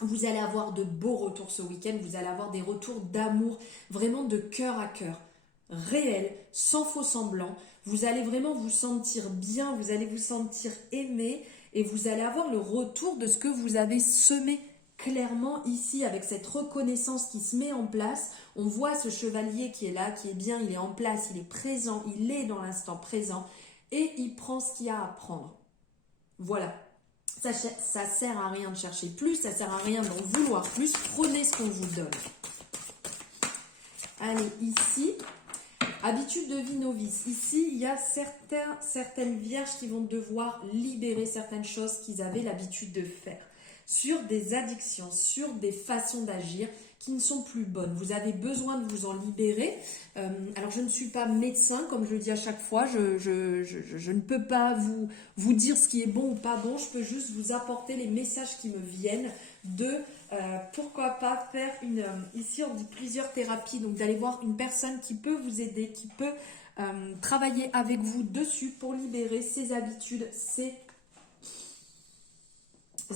Vous allez avoir de beaux retours ce week-end, vous allez avoir des retours d'amour, vraiment de cœur à cœur, réel, sans faux semblant. Vous allez vraiment vous sentir bien, vous allez vous sentir aimé et vous allez avoir le retour de ce que vous avez semé. Clairement ici avec cette reconnaissance qui se met en place, on voit ce chevalier qui est là, qui est bien, il est en place, il est présent, il est dans l'instant présent et il prend ce qu'il y a à prendre. Voilà, ça sert à rien de chercher plus, ça sert à rien d'en vouloir plus, prenez ce qu'on vous donne. Allez, ici, habitude de vie novice. Ici, il y a certaines vierges qui vont devoir libérer certaines choses qu'ils avaient l'habitude de faire. Sur des addictions, sur des façons d'agir qui ne sont plus bonnes. Vous avez besoin de vous en libérer. Alors, je ne suis pas médecin, comme je le dis à chaque fois. Je ne peux pas vous dire ce qui est bon ou pas bon. Je peux juste vous apporter les messages qui me viennent de pourquoi pas faire ici, on dit plusieurs thérapies. Donc, d'aller voir une personne qui peut vous aider, qui peut travailler avec vous dessus pour libérer ses habitudes, ses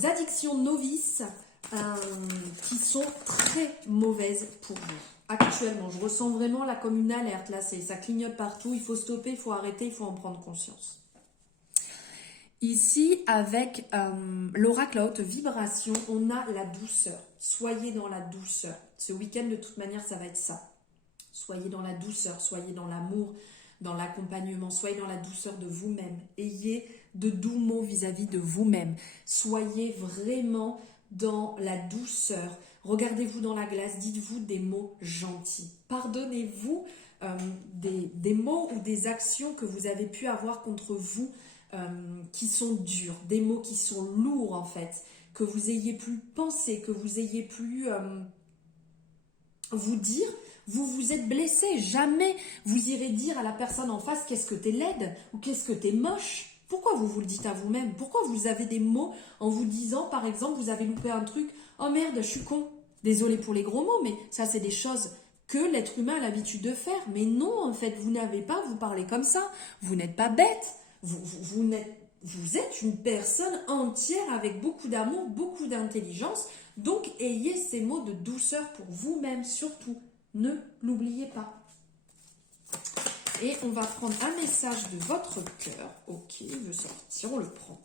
addictions novices qui sont très mauvaises pour vous. Actuellement, je ressens vraiment là comme une alerte, là ça clignote partout, il faut stopper, il faut arrêter, il faut en prendre conscience. Ici, avec l'oracle à haute vibration, on a la douceur. Soyez dans la douceur. Ce week-end, de toute manière, ça va être ça. Soyez dans la douceur, soyez dans l'amour, dans l'accompagnement, soyez dans la douceur de vous-même, ayez de doux mots vis-à-vis de vous-même, soyez vraiment dans la douceur, regardez-vous dans la glace, dites-vous des mots gentils, pardonnez-vous des mots ou des actions que vous avez pu avoir contre vous qui sont durs, des mots qui sont lourds en fait, que vous ayez pu penser, que vous ayez pu vous dire, vous vous êtes blessé, jamais vous irez dire à la personne en face qu'est-ce que t'es laide ou qu'est-ce que t'es moche. Pourquoi vous le dites à vous-même? Pourquoi vous avez des mots en vous disant, par exemple, vous avez loupé un truc, oh merde, je suis con. Désolé pour les gros mots, mais ça c'est des choses que l'être humain a l'habitude de faire. Mais non, en fait, vous n'avez pas, vous parlez comme ça. Vous n'êtes pas bête. Vous êtes une personne entière avec beaucoup d'amour, beaucoup d'intelligence. Donc, ayez ces mots de douceur pour vous-même, surtout. Ne l'oubliez pas. Et on va prendre un message de votre cœur. Ok, il veut sortir, on le prend.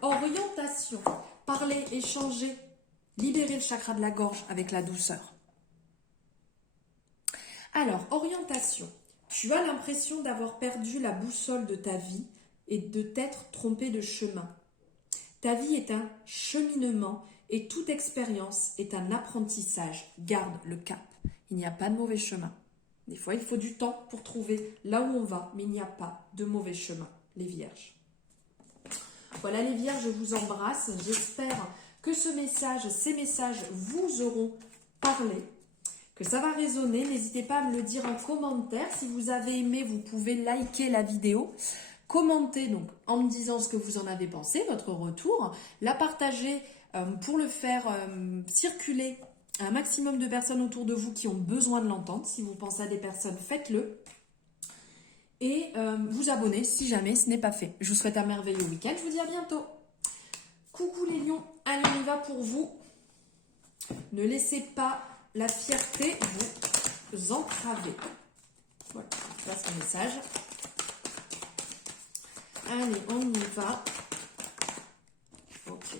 Orientation. Parler, échanger, libérer le chakra de la gorge avec la douceur. Alors, orientation. Tu as l'impression d'avoir perdu la boussole de ta vie et de t'être trompé de chemin. Ta vie est un cheminement et toute expérience est un apprentissage. Garde le cap. Il n'y a pas de mauvais chemin. Des fois, il faut du temps pour trouver là où on va, mais il n'y a pas de mauvais chemin, les vierges. Voilà les vierges, je vous embrasse. J'espère que ces messages vous auront parlé, que ça va résonner. N'hésitez pas à me le dire en commentaire. Si vous avez aimé, vous pouvez liker la vidéo. Commentez donc en me disant ce que vous en avez pensé, votre retour. La partager pour le faire circuler un maximum de personnes autour de vous qui ont besoin de l'entendre. Si vous pensez à des personnes, faites-le. Et vous abonner si jamais ce n'est pas fait. Je vous souhaite un merveilleux week-end. Je vous dis à bientôt. Coucou les lions. Allez, on y va pour vous. Ne laissez pas la fierté vous entraver. Voilà, voilà ce message. Allez, on y va. Ok.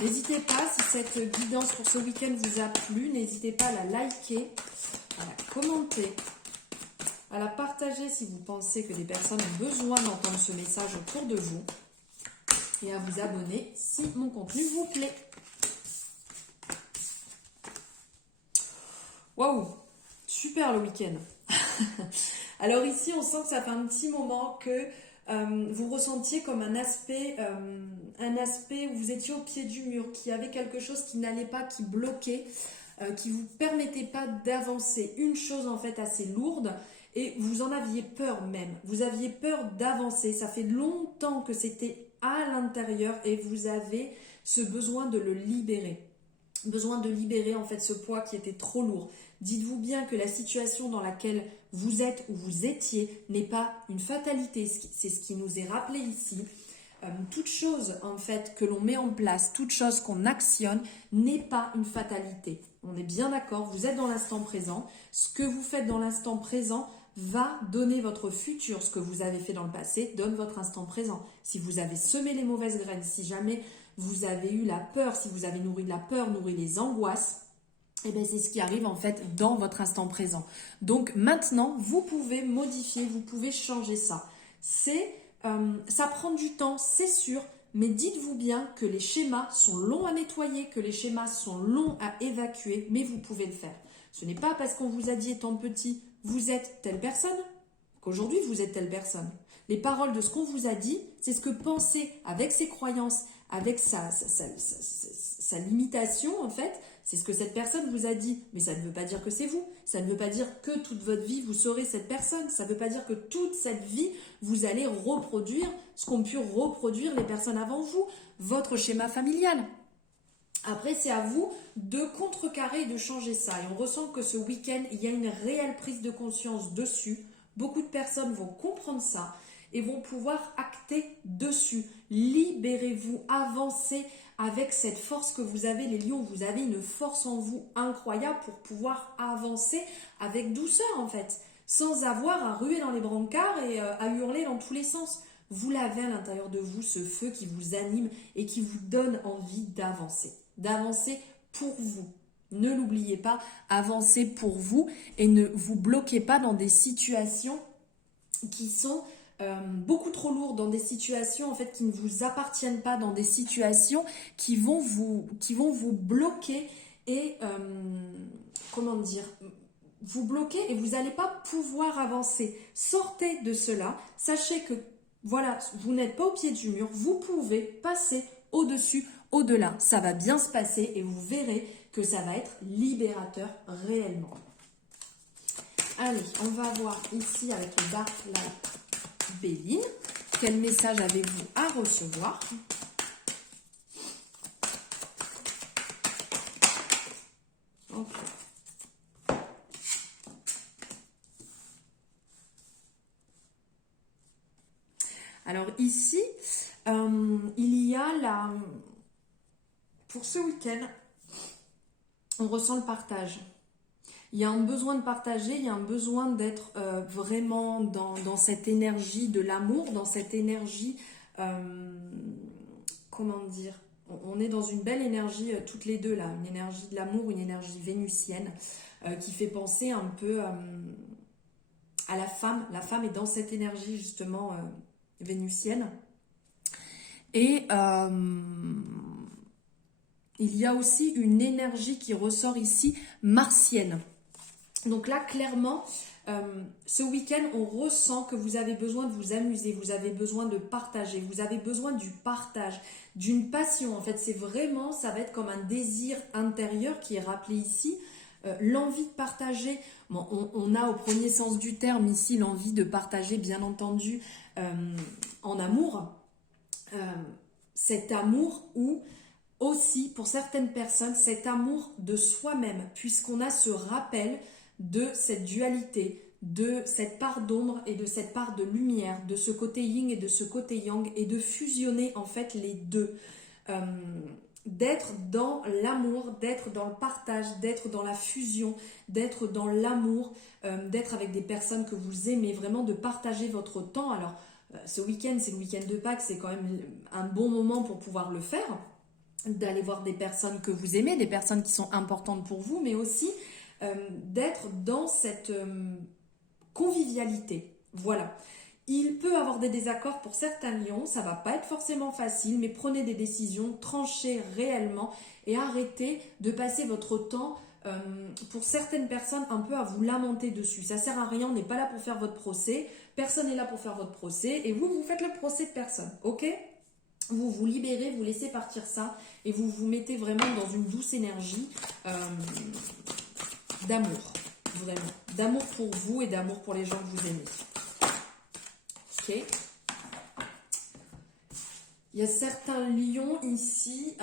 N'hésitez pas, si cette guidance pour ce week-end vous a plu, n'hésitez pas à la liker, à la commenter, à la partager si vous pensez que des personnes ont besoin d'entendre ce message autour de vous et à vous abonner si mon contenu vous plaît. Waouh, super le week-end. Alors ici, on sent que ça fait un petit moment que vous ressentiez comme un aspect où vous étiez au pied du mur, qui avait quelque chose qui n'allait pas, qui bloquait, qui vous permettait pas d'avancer. Une chose en fait assez lourde et vous en aviez peur même. Vous aviez peur d'avancer. Ça fait longtemps que c'était à l'intérieur et vous avez ce besoin de le libérer. Besoin de libérer en fait ce poids qui était trop lourd. Dites-vous bien que la situation dans laquelle vous êtes ou vous étiez n'est pas une fatalité. C'est ce qui nous est rappelé ici. Toute chose en fait que l'on met en place, toute chose qu'on actionne n'est pas une fatalité. On est bien d'accord, vous êtes dans l'instant présent. Ce que vous faites dans l'instant présent va donner votre futur. Ce que vous avez fait dans le passé donne votre instant présent. Si vous avez semé les mauvaises graines, si jamais vous avez eu la peur, si vous avez nourri la peur, nourri les angoisses, eh bien c'est ce qui arrive en fait dans votre instant présent. Donc maintenant, vous pouvez modifier, vous pouvez changer ça. Ça prend du temps, c'est sûr, mais dites-vous bien que les schémas sont longs à nettoyer, que les schémas sont longs à évacuer, mais vous pouvez le faire. Ce n'est pas parce qu'on vous a dit étant petit, vous êtes telle personne, qu'aujourd'hui vous êtes telle personne. Les paroles de ce qu'on vous a dit, c'est ce que pensez avec ses croyances, avec sa limitation en fait, c'est ce que cette personne vous a dit. Mais ça ne veut pas dire que c'est vous. Ça ne veut pas dire que toute votre vie vous serez cette personne. Ça ne veut pas dire que toute cette vie vous allez reproduire ce qu'ont pu reproduire les personnes avant vous, votre schéma familial. Après, c'est à vous de contrecarrer et de changer ça. Et on ressent que ce week-end, il y a une réelle prise de conscience dessus. Beaucoup de personnes vont comprendre ça et vont pouvoir acter dessus. Libérez-vous, avancez avec cette force que vous avez, les lions. Vous avez une force en vous incroyable pour pouvoir avancer avec douceur en fait, sans avoir à ruer dans les brancards et à hurler dans tous les sens. Vous l'avez à l'intérieur de vous, ce feu qui vous anime et qui vous donne envie d'avancer pour vous. Ne l'oubliez pas, avancez pour vous et ne vous bloquez pas dans des situations qui sont beaucoup trop lourds, dans des situations en fait qui ne vous appartiennent pas, dans des situations qui vont vous bloquer et comment dire, vous bloquer et vous n'allez pas pouvoir avancer. Sortez de cela, sachez que voilà, vous n'êtes pas au pied du mur, vous pouvez passer au-dessus, au-delà. Ça va bien se passer et vous verrez que ça va être libérateur réellement. Allez, on va voir ici avec le Dark Light Béline. Quel message avez-vous à recevoir? Ok. Alors ici, il y a pour ce week-end, on ressent le partage. Il y a un besoin de partager, il y a un besoin d'être vraiment dans cette énergie de l'amour, dans cette énergie, comment dire, on est dans une belle énergie toutes les deux là, une énergie de l'amour, une énergie vénusienne qui fait penser un peu à la femme. La femme est dans cette énergie justement vénusienne. Et il y a aussi une énergie qui ressort ici, martienne. Donc là, clairement, ce week-end, on ressent que vous avez besoin de vous amuser, vous avez besoin de partager, vous avez besoin du partage, d'une passion. En fait, c'est vraiment, ça va être comme un désir intérieur qui est rappelé ici. L'envie de partager, bon, on a au premier sens du terme ici l'envie de partager, bien entendu, en amour. Cet amour ou aussi, pour certaines personnes, cet amour de soi-même, puisqu'on a ce rappel de cette dualité, de cette part d'ombre et de cette part de lumière, de ce côté yin et de ce côté yang, et de fusionner en fait les deux. D'être dans l'amour, d'être dans le partage, d'être dans la fusion, d'être dans l'amour, d'être avec des personnes que vous aimez, vraiment de partager votre temps. Alors, ce week-end, c'est le week-end de Pâques, c'est quand même un bon moment pour pouvoir le faire, d'aller voir des personnes que vous aimez, des personnes qui sont importantes pour vous, mais aussi d'être dans cette convivialité. Voilà. Il peut avoir des désaccords pour certains lions, ça va pas être forcément facile, mais prenez des décisions, tranchez réellement et arrêtez de passer votre temps pour certaines personnes un peu à vous lamenter dessus. Ça sert à rien, on n'est pas là pour faire votre procès, personne n'est là pour faire votre procès et vous faites le procès de personne, ok? Vous vous libérez, vous laissez partir ça et vous vous mettez vraiment dans une douce énergie d'amour, vraiment, d'amour pour vous et d'amour pour les gens que vous aimez. Ok. Il y a certains lions ici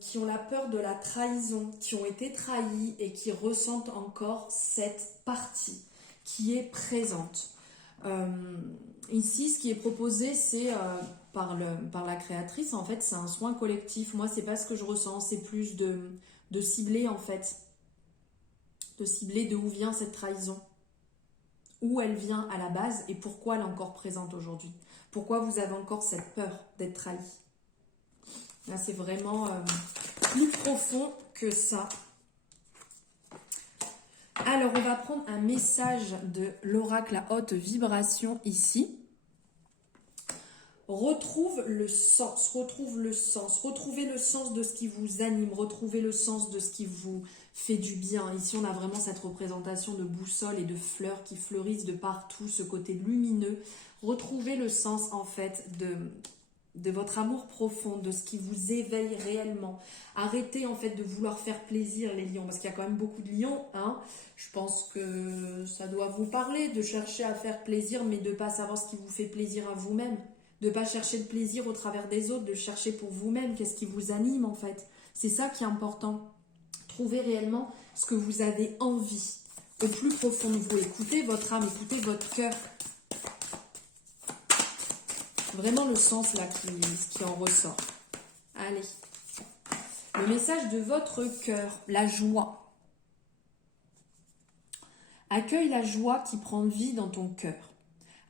qui ont la peur de la trahison, qui ont été trahis et qui ressentent encore cette partie qui est présente. Ici, ce qui est proposé, c'est par la créatrice, en fait, c'est un soin collectif. Moi, c'est pas ce que je ressens, c'est plus de cibler, en fait, de cibler d'où vient cette trahison. Où elle vient à la base et pourquoi elle est encore présente aujourd'hui. Pourquoi vous avez encore cette peur d'être trahi. Là, c'est vraiment plus profond que ça. Alors, on va prendre un message de l'oracle à haute vibration ici. Retrouve le sens, retrouvez le sens de ce qui vous anime, retrouvez le sens de ce qui vous fait du bien. Ici, on a vraiment cette représentation de boussole et de fleurs qui fleurissent de partout, ce côté lumineux. Retrouvez le sens, en fait, de votre amour profond, de ce qui vous éveille réellement. Arrêtez, en fait, de vouloir faire plaisir, les lions, parce qu'il y a quand même beaucoup de lions, hein. Je pense que ça doit vous parler de chercher à faire plaisir, mais de ne pas savoir ce qui vous fait plaisir à vous-même. De ne pas chercher le plaisir au travers des autres, de chercher pour vous-même qu'est-ce qui vous anime en fait. C'est ça qui est important. Trouvez réellement ce que vous avez envie. Au plus profond de vous, écoutez votre âme, écoutez votre cœur. Vraiment le sens là qui en ressort. Allez. Le message de votre cœur, la joie. Accueille la joie qui prend vie dans ton cœur.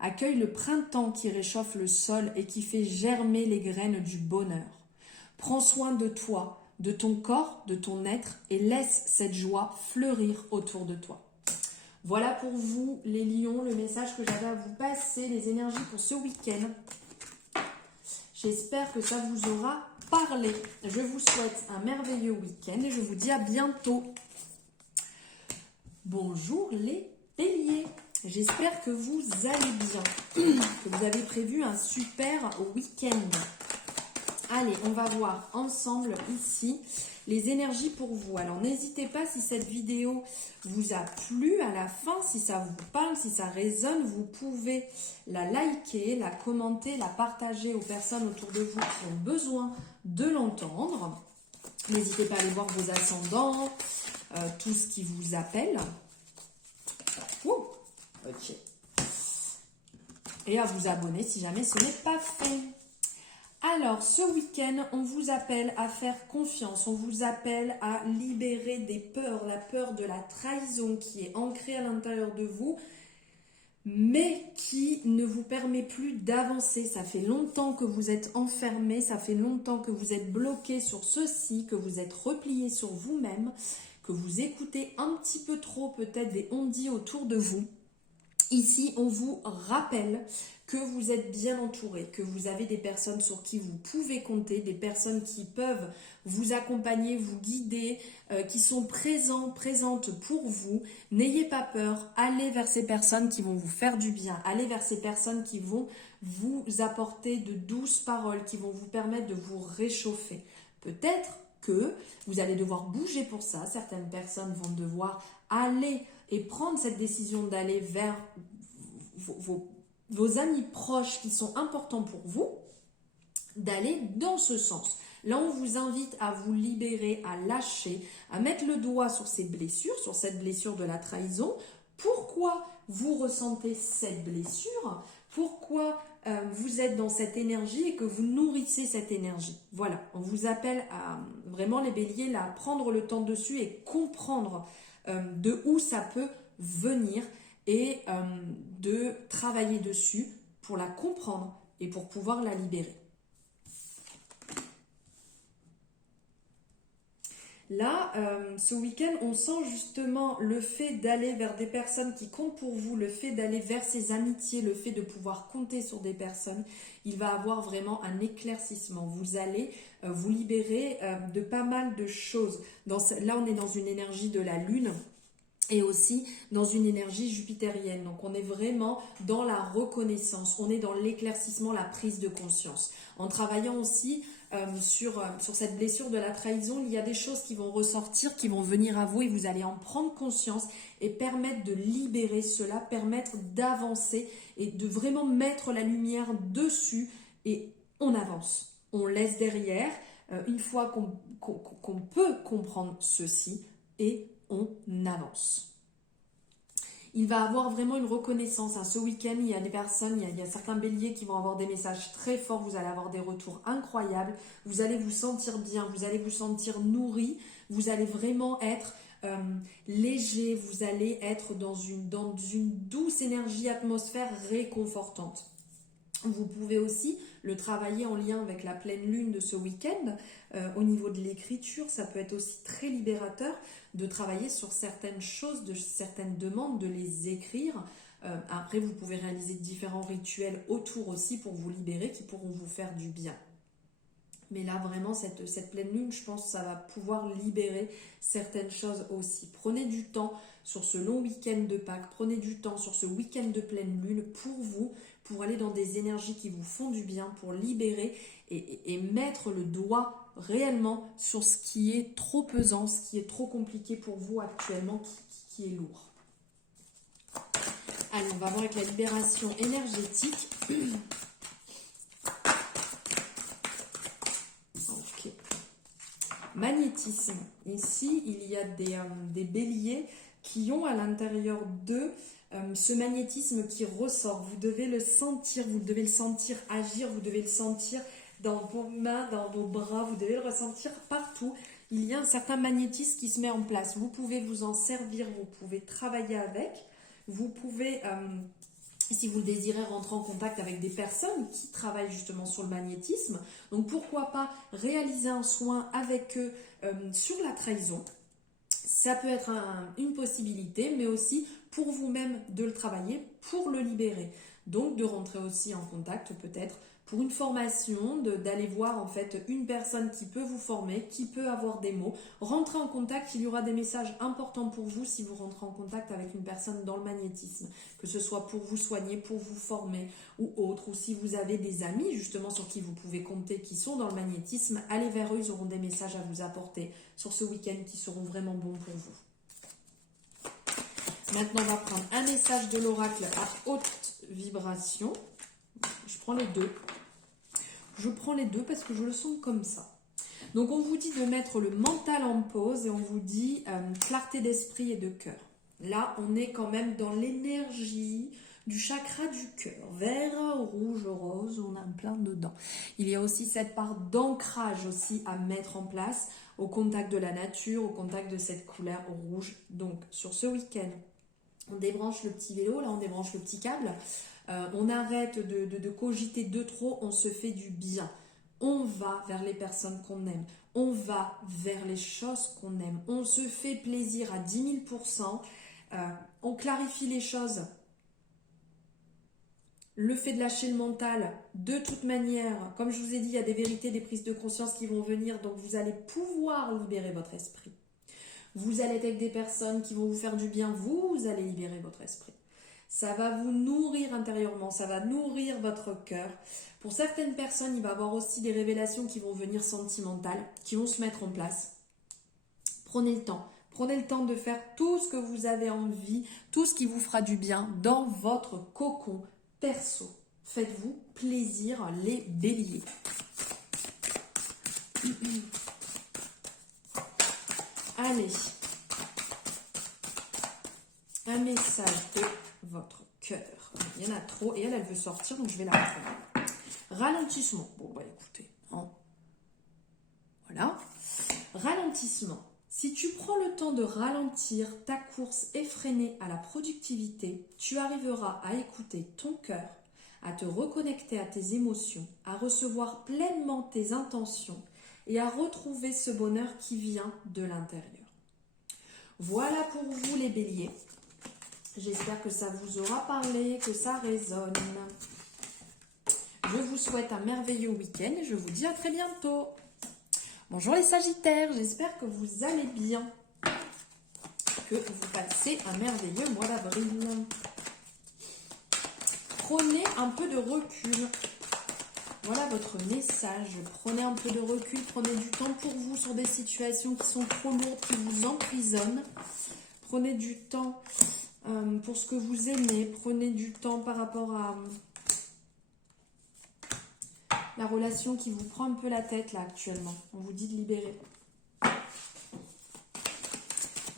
Accueille le printemps qui réchauffe le sol et qui fait germer les graines du bonheur. Prends soin de toi, de ton corps, de ton être et laisse cette joie fleurir autour de toi. Voilà pour vous les lions, le message que j'avais à vous passer, les énergies pour ce week-end. J'espère que ça vous aura parlé. Je vous souhaite un merveilleux week-end et je vous dis à bientôt. Bonjour les béliers, j'espère que vous allez bien, que vous avez prévu un super week-end. Allez, on va voir ensemble ici les énergies pour vous. Alors n'hésitez pas, si cette vidéo vous a plu à la fin, si ça vous parle, si ça résonne, vous pouvez la liker, la commenter, la partager aux personnes autour de vous qui ont besoin de l'entendre. N'hésitez pas à aller voir vos ascendants, tout ce qui vous appelle. Ouh, ok. Et à vous abonner si jamais ce n'est pas fait. Alors, ce week-end, on vous appelle à faire confiance, on vous appelle à libérer des peurs, la peur de la trahison qui est ancrée à l'intérieur de vous, mais qui ne vous permet plus d'avancer. Ça fait longtemps que vous êtes enfermé, ça fait longtemps que vous êtes bloqué sur ceci, que vous êtes replié sur vous-même, que vous écoutez un petit peu trop peut-être des on-dit autour de vous. Ici, on vous rappelle que vous êtes bien entouré, que vous avez des personnes sur qui vous pouvez compter, des personnes qui peuvent vous accompagner, vous guider, qui sont présentes pour vous. N'ayez pas peur, allez vers ces personnes qui vont vous faire du bien, allez vers ces personnes qui vont vous apporter de douces paroles, qui vont vous permettre de vous réchauffer. Peut-être que vous allez devoir bouger pour ça, certaines personnes vont devoir aller et prendre cette décision d'aller vers vos amis proches qui sont importants pour vous, d'aller dans ce sens. Là, on vous invite à vous libérer, à lâcher, à mettre le doigt sur ces blessures, sur cette blessure de la trahison. Pourquoi vous ressentez cette blessure? Pourquoi vous êtes dans cette énergie et que vous nourrissez cette énergie? Voilà, on vous appelle à vraiment les béliers, là, prendre le temps dessus et comprendre de où ça peut venir et de travailler dessus pour la comprendre et pour pouvoir la libérer. Là, ce week-end, on sent justement le fait d'aller vers des personnes qui comptent pour vous, le fait d'aller vers ces amitiés, le fait de pouvoir compter sur des personnes. Il va avoir vraiment un éclaircissement. Vous allez vous libérer de pas mal de choses. Là, on est dans une énergie de la Lune et aussi dans une énergie jupitérienne. Donc, on est vraiment dans la reconnaissance, on est dans l'éclaircissement, la prise de conscience. En travaillant aussi sur cette blessure de la trahison, il y a des choses qui vont ressortir, qui vont venir à vous et vous allez en prendre conscience et permettre de libérer cela, permettre d'avancer et de vraiment mettre la lumière dessus et on avance. On laisse derrière une fois qu'on peut comprendre ceci et on avance. Il va avoir vraiment une reconnaissance. Ce week-end, il y a des personnes, il y a certains béliers qui vont avoir des messages très forts. Vous allez avoir des retours incroyables. Vous allez vous sentir bien, vous allez vous sentir nourri. Vous allez vraiment être léger. Vous allez être dans une douce énergie, atmosphère réconfortante. Vous pouvez aussi le travailler en lien avec la pleine lune de ce week-end. Au niveau de l'écriture, ça peut être aussi très libérateur de travailler sur certaines choses, de certaines demandes, de les écrire. Après, vous pouvez réaliser différents rituels autour aussi pour vous libérer qui pourront vous faire du bien. Mais là, vraiment, cette pleine lune, je pense que ça va pouvoir libérer certaines choses aussi. Prenez du temps sur ce long week-end de Pâques, prenez du temps sur ce week-end de pleine lune pour vous, pour aller dans des énergies qui vous font du bien, pour libérer et mettre le doigt réellement sur ce qui est trop pesant, ce qui est trop compliqué pour vous actuellement, qui est lourd. Allez, on va voir avec la libération énergétique. Ok. Magnétisme. Ici, il y a des béliers qui ont à l'intérieur d'eux ce magnétisme qui ressort. Vous devez le sentir, vous devez le sentir agir, vous devez le sentir dans vos mains, dans vos bras, vous devez le ressentir partout. Il y a un certain magnétisme qui se met en place. Vous pouvez vous en servir, vous pouvez travailler avec, vous pouvez, si vous le désirez, rentrer en contact avec des personnes qui travaillent justement sur le magnétisme. Donc pourquoi pas réaliser un soin avec eux sur la trahison. Ça peut être une possibilité, mais aussi pour vous-même de le travailler, pour le libérer. Donc de rentrer aussi en contact peut-être pour une formation, d'aller voir en fait une personne qui peut vous former, qui peut avoir des mots. Rentrez en contact, il y aura des messages importants pour vous si vous rentrez en contact avec une personne dans le magnétisme, que ce soit pour vous soigner, pour vous former ou autre, ou si vous avez des amis justement sur qui vous pouvez compter qui sont dans le magnétisme, allez vers eux, ils auront des messages à vous apporter sur ce week-end qui seront vraiment bons pour vous. Maintenant, on va prendre un message de l'oracle à haute vibration. Je prends les deux. Je prends les deux parce que je le sens comme ça. Donc, on vous dit de mettre le mental en pause et on vous dit clarté d'esprit et de cœur. Là, on est quand même dans l'énergie du chakra du cœur. Vert, rouge, rose, on a plein dedans. Il y a aussi cette part d'ancrage aussi à mettre en place au contact de la nature, au contact de cette couleur rouge. Donc, sur ce week-end, on débranche le petit vélo, là on débranche le petit câble, on arrête de cogiter de trop, on se fait du bien. On va vers les personnes qu'on aime, on va vers les choses qu'on aime, on se fait plaisir à 10 000%, on clarifie les choses. Le fait de lâcher le mental, de toute manière, comme je vous ai dit, il y a des vérités, des prises de conscience qui vont venir, donc vous allez pouvoir libérer votre esprit. Vous allez être avec des personnes qui vont vous faire du bien, vous allez libérer votre esprit. Ça va vous nourrir intérieurement, ça va nourrir votre cœur. Pour certaines personnes, il va y avoir aussi des révélations qui vont venir sentimentales, qui vont se mettre en place. Prenez le temps. Prenez le temps de faire tout ce que vous avez envie, tout ce qui vous fera du bien dans votre cocon perso. Faites-vous plaisir, les béliers. Allez, un message de votre cœur. Il y en a trop et elle veut sortir, donc je vais la prendre. Ralentissement. Bon, bah écoutez, hein. Voilà. Ralentissement. Si tu prends le temps de ralentir ta course effrénée à la productivité, tu arriveras à écouter ton cœur, à te reconnecter à tes émotions, à recevoir pleinement tes intentions et à retrouver ce bonheur qui vient de l'intérieur. Voilà pour vous les béliers. J'espère que ça vous aura parlé, que ça résonne. Je vous souhaite un merveilleux week-end et je vous dis à très bientôt. Bonjour les sagittaires, j'espère que vous allez bien, que vous passez un merveilleux mois d'avril. Prenez un peu de recul. Voilà votre message. Prenez un peu de recul, prenez du temps pour vous sur des situations qui sont trop lourdes, qui vous emprisonnent. Prenez du temps pour ce que vous aimez. Prenez du temps par rapport à la relation qui vous prend un peu la tête là actuellement. On vous dit de libérer.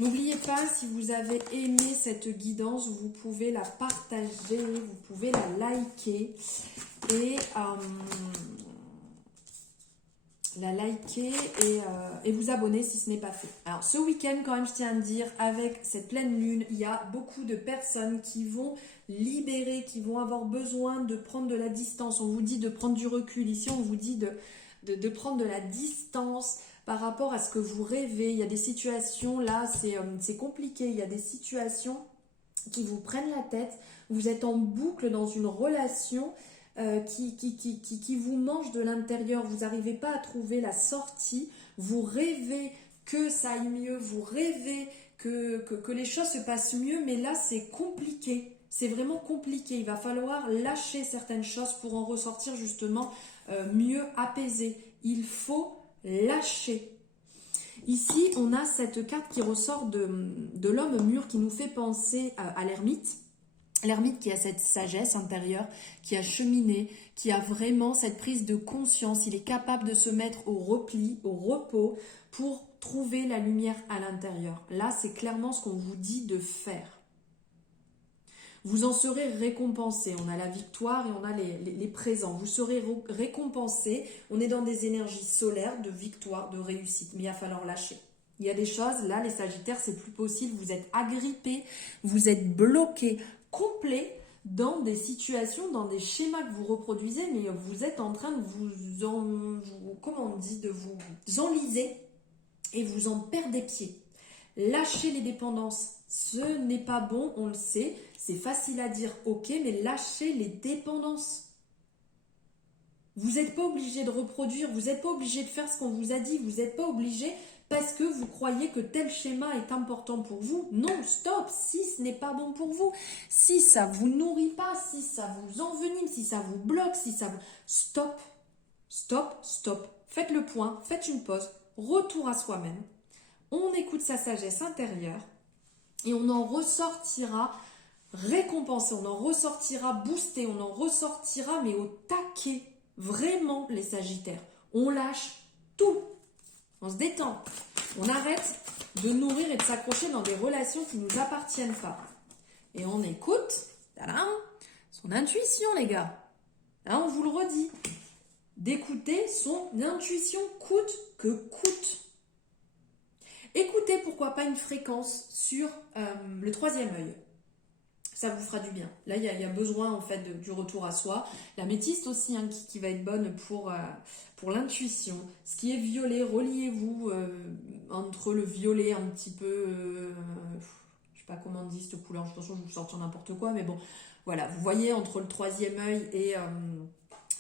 N'oubliez pas, si vous avez aimé cette guidance, vous pouvez la partager, vous pouvez la liker et vous abonner si ce n'est pas fait. Alors ce week-end, quand même, je tiens à dire, avec cette pleine lune, il y a beaucoup de personnes qui vont libérer, qui vont avoir besoin de prendre de la distance. On vous dit de prendre du recul. Ici, on vous dit de prendre de la distance par rapport à ce que vous rêvez. Il y a des situations, là, c'est compliqué. Il y a des situations qui vous prennent la tête. Vous êtes en boucle dans une relation qui vous mange de l'intérieur. Vous n'arrivez pas à trouver la sortie. Vous rêvez que ça aille mieux. Vous rêvez que les choses se passent mieux. Mais là, c'est compliqué. C'est vraiment compliqué. Il va falloir lâcher certaines choses pour en ressortir justement mieux apaisé. Il faut lâcher. Ici, on a cette carte qui ressort de l'homme mûr qui nous fait penser à l'ermite. L'ermite qui a cette sagesse intérieure, qui a cheminé, qui a vraiment cette prise de conscience. Il est capable de se mettre au repli, au repos pour trouver la lumière à l'intérieur. Là, c'est clairement ce qu'on vous dit de faire. Vous en serez récompensé. On a la victoire et on a les présents. Vous serez récompensé. On est dans des énergies solaires de victoire, de réussite. Mais il va falloir lâcher. Il y a des choses, là, les sagittaires, c'est plus possible. Vous êtes agrippés, vous êtes bloqués, complets dans des situations, dans des schémas que vous reproduisez, mais vous êtes en train de vous enliser et vous en perdez pied. Lâchez les dépendances. Ce n'est pas bon, on le sait. C'est facile à dire, ok, mais lâchez les dépendances. Vous n'êtes pas obligé de reproduire, vous n'êtes pas obligé de faire ce qu'on vous a dit, vous n'êtes pas obligé parce que vous croyez que tel schéma est important pour vous. Non, stop, si ce n'est pas bon pour vous, si ça vous nourrit pas, si ça vous envenime, si ça vous bloque, si ça vous... Stop, stop, stop. Faites le point, faites une pause, retour à soi-même. On écoute sa sagesse intérieure et on en ressortira récompensé, on en ressortira boosté, on en ressortira mais au taquet. Vraiment les Sagittaires, on lâche tout, on se détend, on arrête de nourrir et de s'accrocher dans des relations qui ne nous appartiennent pas. Et on écoute, tadam, son intuition les gars. Là, on vous le redit, d'écouter son intuition coûte que coûte. Écoutez pourquoi pas une fréquence sur le troisième œil. Ça vous fera du bien. Là, il y a besoin en fait du retour à soi. La métiste aussi qui va être bonne pour l'intuition. Ce qui est violet, reliez-vous entre le violet un petit peu... je sais pas comment on dit cette couleur. De toute façon, je vais vous sortir n'importe quoi. Mais bon, voilà. Vous voyez entre le troisième œil et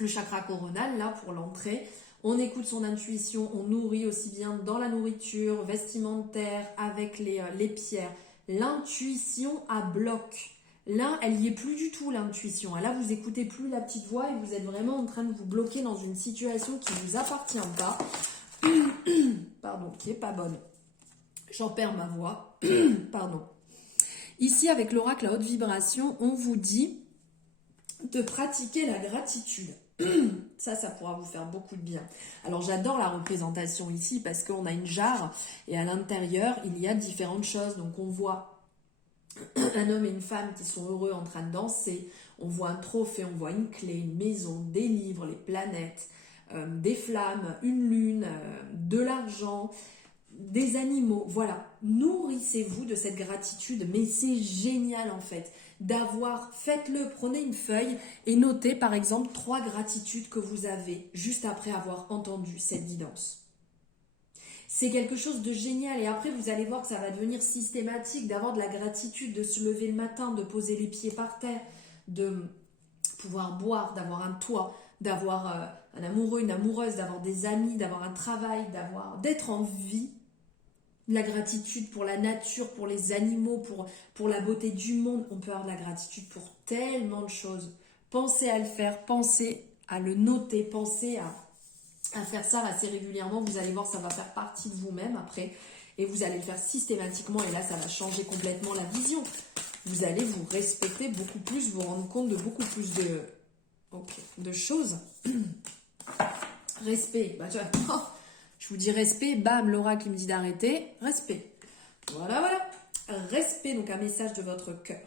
le chakra coronal, là, pour l'entrée. On écoute son intuition. On nourrit aussi bien dans la nourriture, vestimentaire, avec les pierres. L'intuition à bloc. Là, elle n'y est plus du tout, l'intuition. Là, vous écoutez plus la petite voix et vous êtes vraiment en train de vous bloquer dans une situation qui ne vous appartient pas. Pardon, qui n'est pas bonne. J'en perds ma voix. Pardon. Ici, avec l'oracle à haute vibration, on vous dit de pratiquer la gratitude. Ça pourra vous faire beaucoup de bien. Alors, j'adore la représentation ici parce qu'on a une jarre et à l'intérieur, il y a différentes choses. Donc, on voit un homme et une femme qui sont heureux en train de danser, on voit un trophée, on voit une clé, une maison, des livres, les planètes, des flammes, une lune, de l'argent, des animaux. Voilà, nourrissez-vous de cette gratitude, mais c'est génial en fait faites-le, prenez une feuille et notez par exemple 3 gratitudes que vous avez juste après avoir entendu cette guidance. C'est quelque chose de génial et après vous allez voir que ça va devenir systématique d'avoir de la gratitude, de se lever le matin, de poser les pieds par terre, de pouvoir boire, d'avoir un toit, d'avoir un amoureux, une amoureuse, d'avoir des amis, d'avoir un travail, d'être en vie. La gratitude pour la nature, pour les animaux, pour la beauté du monde. On peut avoir de la gratitude pour tellement de choses. Pensez à le faire, pensez à le noter, pensez à faire ça assez régulièrement, vous allez voir, ça va faire partie de vous-même après, et vous allez le faire systématiquement, et là, ça va changer complètement la vision. Vous allez vous respecter beaucoup plus, vous rendre compte de beaucoup plus de choses. Respect, je vous dis respect, bam, l'oracle me dit d'arrêter, respect. Voilà. Respect, donc un message de votre cœur.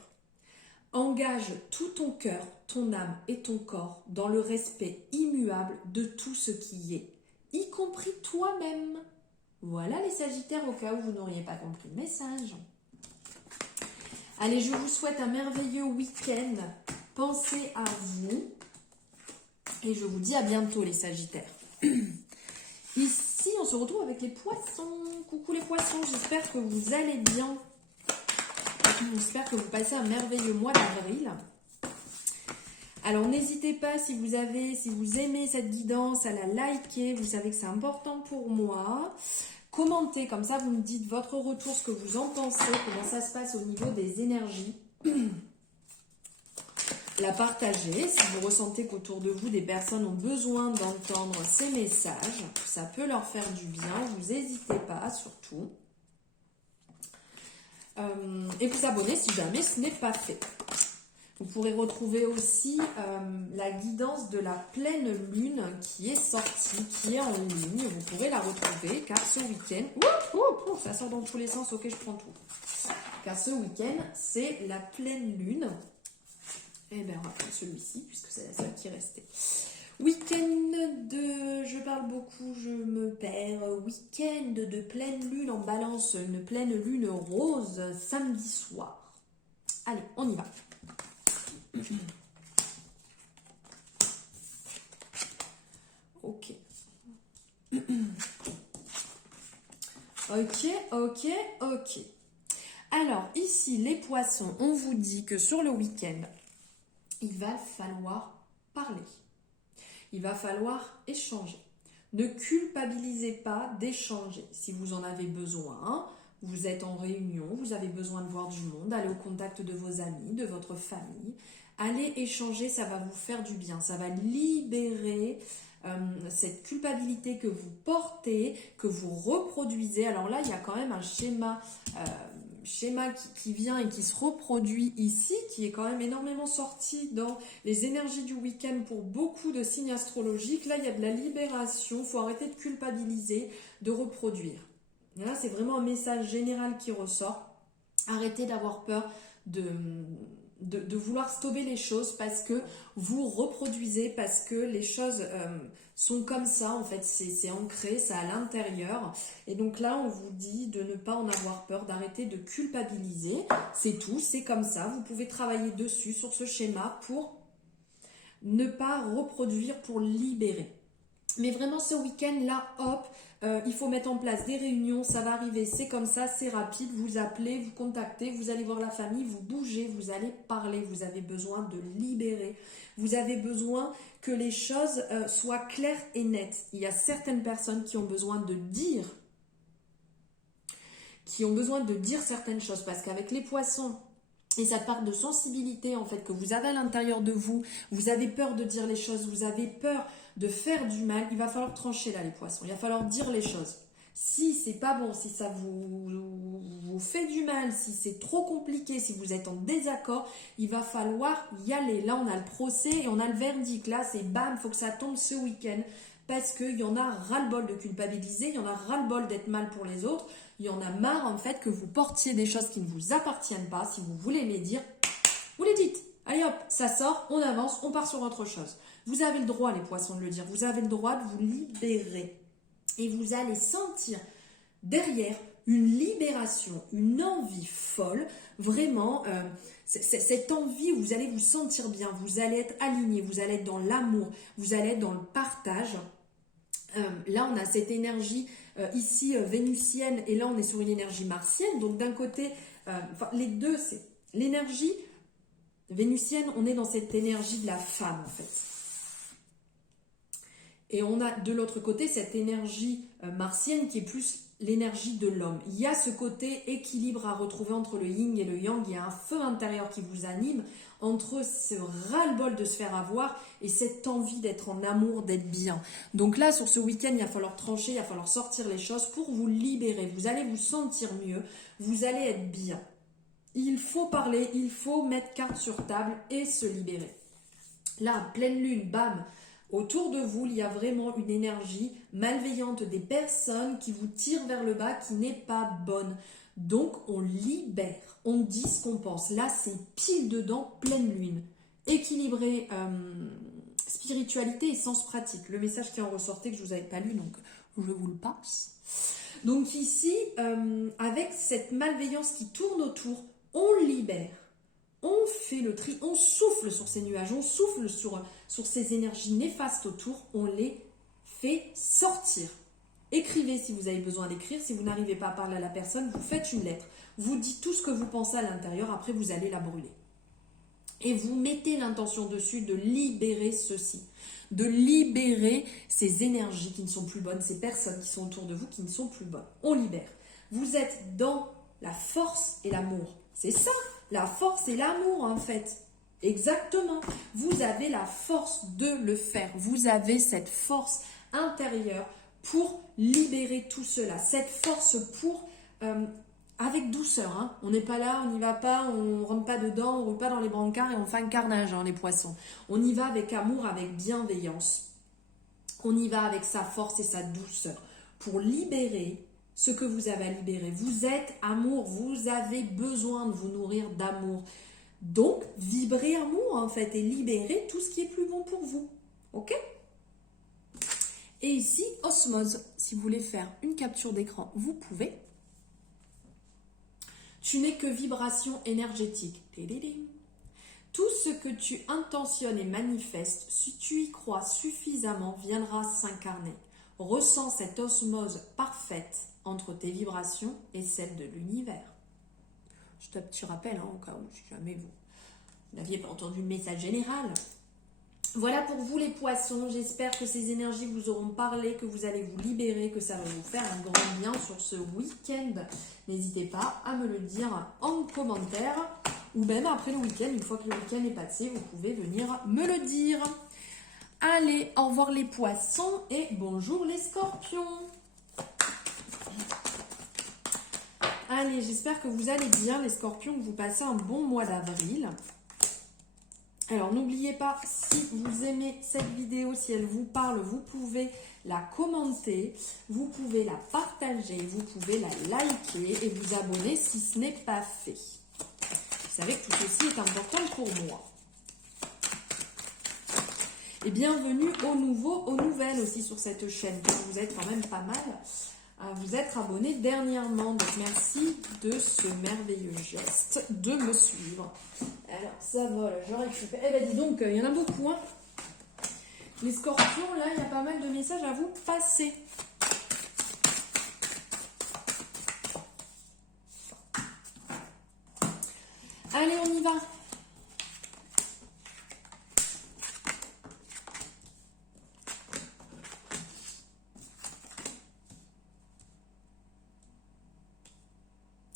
Engage tout ton cœur, ton âme et ton corps dans le respect immuable de tout ce qui est, y compris toi-même. Voilà les Sagittaires, au cas où vous n'auriez pas compris le message. Allez, je vous souhaite un merveilleux week-end. Pensez à vous. Et je vous dis à bientôt les Sagittaires. Ici, on se retrouve avec les poissons. Coucou les poissons, j'espère que vous allez bien. J'espère que vous passez un merveilleux mois d'avril. Alors n'hésitez pas si vous aimez cette guidance à la liker, vous savez que c'est important pour moi. Commentez, comme ça vous me dites votre retour, ce que vous en pensez, comment ça se passe au niveau des énergies. La partager, si vous ressentez qu'autour de vous des personnes ont besoin d'entendre ces messages, ça peut leur faire du bien, vous n'hésitez pas surtout. Et vous abonner si jamais ce n'est pas fait. Vous pourrez retrouver aussi la guidance de la pleine lune qui est sortie, qui est en ligne. Vous pourrez la retrouver car ce week-end... ça sort dans tous les sens, ok, je prends tout. Car ce week-end, c'est la pleine lune. Et bien, on va prendre celui-ci puisque c'est la seule qui restait. Week-end de... Je parle beaucoup, je me perds. Week-end de pleine lune en balance, une pleine lune rose samedi soir. Allez, on y va. Ok. Ok, ok, ok. Alors, ici, les poissons, on vous dit que sur le week-end, il va falloir parler. Il va falloir échanger. Ne culpabilisez pas d'échanger. Si vous en avez besoin, vous êtes en réunion, vous avez besoin de voir du monde, allez au contact de vos amis, de votre famille. Allez échanger, ça va vous faire du bien. Ça va libérer cette culpabilité que vous portez, que vous reproduisez. Alors là, il y a quand même un schéma qui vient et qui se reproduit ici, qui est quand même énormément sorti dans les énergies du week-end pour beaucoup de signes astrologiques. Là, il y a de la libération, il faut arrêter de culpabiliser, de reproduire. Et là, c'est vraiment un message général qui ressort. Arrêtez d'avoir peur de vouloir stopper les choses parce que vous reproduisez, parce que les choses sont comme ça, en fait, c'est ancré, c'est à l'intérieur. Et donc là, on vous dit de ne pas en avoir peur, d'arrêter de culpabiliser. C'est tout, c'est comme ça. Vous pouvez travailler dessus, sur ce schéma, pour ne pas reproduire, pour libérer. Mais vraiment, ce week-end-là, hop, il faut mettre en place des réunions, ça va arriver, c'est comme ça, c'est rapide, vous appelez, vous contactez, vous allez voir la famille, vous bougez, vous allez parler, vous avez besoin de libérer, vous avez besoin que les choses soient claires et nettes. Il y a certaines personnes qui ont besoin de dire certaines choses, parce qu'avec les poissons, et cette part de sensibilité en fait que vous avez à l'intérieur de vous, vous avez peur de dire les choses, vous avez peur de faire du mal, il va falloir trancher là les poissons, il va falloir dire les choses. Si c'est pas bon, si ça vous fait du mal, si c'est trop compliqué, si vous êtes en désaccord, il va falloir y aller. Là on a le procès et on a le verdict, là c'est bam, il faut que ça tombe ce week-end. Parce qu'il y en a ras-le-bol de culpabiliser, il y en a ras-le-bol d'être mal pour les autres, il y en a marre en fait que vous portiez des choses qui ne vous appartiennent pas. Si vous voulez les dire, vous les dites. Allez hop, ça sort, on avance, on part sur autre chose. Vous avez le droit les poissons de le dire, vous avez le droit de vous libérer. Et vous allez sentir derrière une libération, une envie folle, vraiment cette envie où vous allez vous sentir bien, vous allez être aligné, vous allez être dans l'amour, vous allez être dans le partage. Là, on a cette énergie ici vénusienne et là, on est sur une énergie martienne. Donc, d'un côté, les deux, c'est l'énergie vénusienne, on est dans cette énergie de la femme, en fait. Et on a de l'autre côté cette énergie martienne qui est plus l'énergie de l'homme. Il y a ce côté équilibre à retrouver entre le yin et le yang. Il y a un feu intérieur qui vous anime entre ce ras-le-bol de se faire avoir et cette envie d'être en amour, d'être bien. Donc là, sur ce week-end, il va falloir trancher, il va falloir sortir les choses pour vous libérer. Vous allez vous sentir mieux, vous allez être bien. Il faut parler, il faut mettre carte sur table et se libérer. Là, pleine lune, bam. Autour de vous, il y a vraiment une énergie malveillante des personnes qui vous tirent vers le bas, qui n'est pas bonne. Donc, on libère, on dit ce qu'on pense. Là, c'est pile dedans, pleine lune. Équilibré, spiritualité et sens pratique. Le message qui en ressortait que je ne vous avais pas lu, donc je vous le passe. Donc ici, avec cette malveillance qui tourne autour, on libère. On fait le tri, on souffle sur ces nuages, on souffle sur ces énergies néfastes autour, on les fait sortir. Écrivez si vous avez besoin d'écrire, si vous n'arrivez pas à parler à la personne, vous faites une lettre, vous dites tout ce que vous pensez à l'intérieur, après vous allez la brûler. Et vous mettez l'intention dessus de libérer ceci, de libérer ces énergies qui ne sont plus bonnes, ces personnes qui sont autour de vous qui ne sont plus bonnes. On libère. Vous êtes dans la force et l'amour, c'est ça. La force et l'amour, en fait. Exactement. Vous avez la force de le faire. Vous avez cette force intérieure pour libérer tout cela. Cette force pour, avec douceur. Hein. On n'est pas là, on n'y va pas, on ne rentre pas dedans, on ne roule pas dans les brancards et on fait un carnage, hein, les poissons. On y va avec amour, avec bienveillance. On y va avec sa force et sa douceur pour libérer ce que vous avez à libérer. Vous êtes amour, vous avez besoin de vous nourrir d'amour. Donc, vibrez amour en fait et libérez tout ce qui est plus bon pour vous. Ok ? Et ici, osmose. Si vous voulez faire une capture d'écran, vous pouvez. Tu n'es que vibration énergétique. Tout ce que tu intentionnes et manifestes, si tu y crois suffisamment, viendra s'incarner. Ressens cette osmose parfaite entre tes vibrations et celles de l'univers. Je te petit rappel, au cas où, si jamais vous n'aviez pas entendu le message général. Voilà pour vous les poissons, j'espère que ces énergies vous auront parlé, que vous allez vous libérer, que ça va vous faire un grand bien sur ce week-end. N'hésitez pas à me le dire en commentaire, ou même après le week-end, une fois que le week-end est passé, vous pouvez venir me le dire. Allez, au revoir les poissons et bonjour les scorpions. Allez, j'espère que vous allez bien les scorpions, que vous passez un bon mois d'avril. Alors n'oubliez pas, si vous aimez cette vidéo, si elle vous parle, vous pouvez la commenter, vous pouvez la partager, vous pouvez la liker et vous abonner si ce n'est pas fait. Vous savez que tout ceci est important pour moi. Et bienvenue aux nouveaux, aux nouvelles aussi sur cette chaîne, car vous êtes quand même pas mal à vous être abonnés dernièrement. Donc merci de ce merveilleux geste de me suivre. Alors ça va, là, je récupère. Eh ben dis donc, il y en a beaucoup, hein. Les scorpions, là, il y a pas mal de messages à vous passer. Allez, on y va.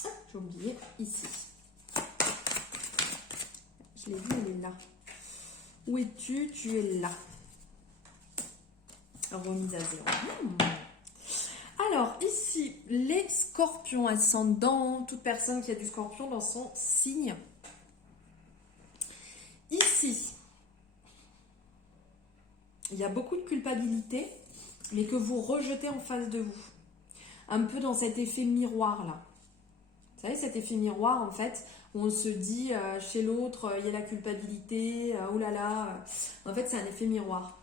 Ah, j'ai oublié ici. Je l'ai vu, elle est là. Où es-tu? Tu es là. Remise à zéro. Alors, ici, les scorpions ascendants, toute personne qui a du scorpion dans son signe. Ici, il y a beaucoup de culpabilité, mais que vous rejetez en face de vous. Un peu dans cet effet miroir, là. Vous savez, cet effet miroir, en fait, où on se dit, chez l'autre, il y a la culpabilité, oh là là. En fait, c'est un effet miroir.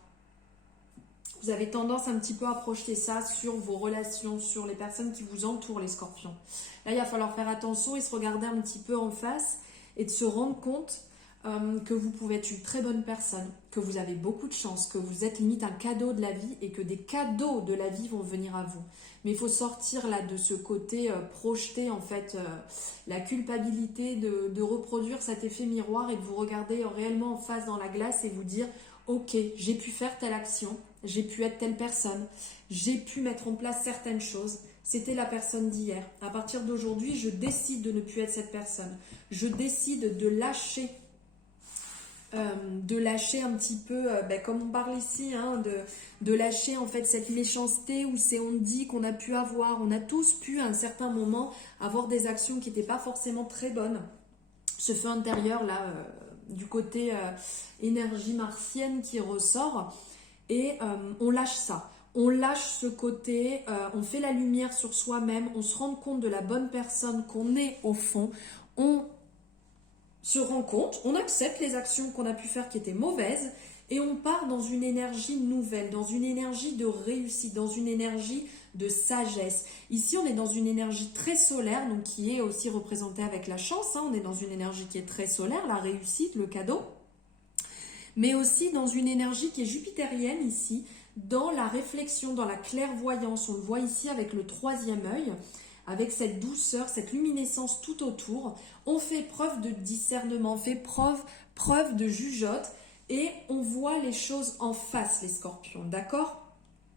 Vous avez tendance un petit peu à projeter ça sur vos relations, sur les personnes qui vous entourent, les scorpions. Là, il va falloir faire attention et se regarder un petit peu en face et de se rendre compte que vous pouvez être une très bonne personne, que vous avez beaucoup de chance, que vous êtes limite un cadeau de la vie et que des cadeaux de la vie vont venir à vous. Mais il faut sortir là de ce côté projeter en fait la culpabilité de reproduire cet effet miroir et de vous regarder réellement en face dans la glace et vous dire ok, j'ai pu faire telle action, j'ai pu être telle personne, j'ai pu mettre en place certaines choses. C'était la personne d'hier. À partir d'aujourd'hui, je décide de ne plus être cette personne. Je décide de lâcher un petit peu, comme on parle ici, hein, de lâcher en fait cette méchanceté où c'est on dit qu'on a pu avoir, on a tous pu à un certain moment avoir des actions qui n'étaient pas forcément très bonnes. Ce feu intérieur là, du côté énergie martienne qui ressort et on lâche ça. On lâche ce côté, on fait la lumière sur soi-même, on se rend compte de la bonne personne qu'on est au fond, on se rend compte, on accepte les actions qu'on a pu faire qui étaient mauvaises et on part dans une énergie nouvelle, dans une énergie de réussite, dans une énergie de sagesse. Ici, on est dans une énergie très solaire, donc qui est aussi représentée avec la chance, hein. On est dans une énergie qui est très solaire, la réussite, le cadeau, mais aussi dans une énergie qui est jupitérienne ici, dans la réflexion, dans la clairvoyance. On le voit ici avec le 3e œil, avec cette douceur, cette luminescence tout autour. On fait preuve de discernement, on fait preuve de jugeote et on voit les choses en face, les scorpions, d'accord ?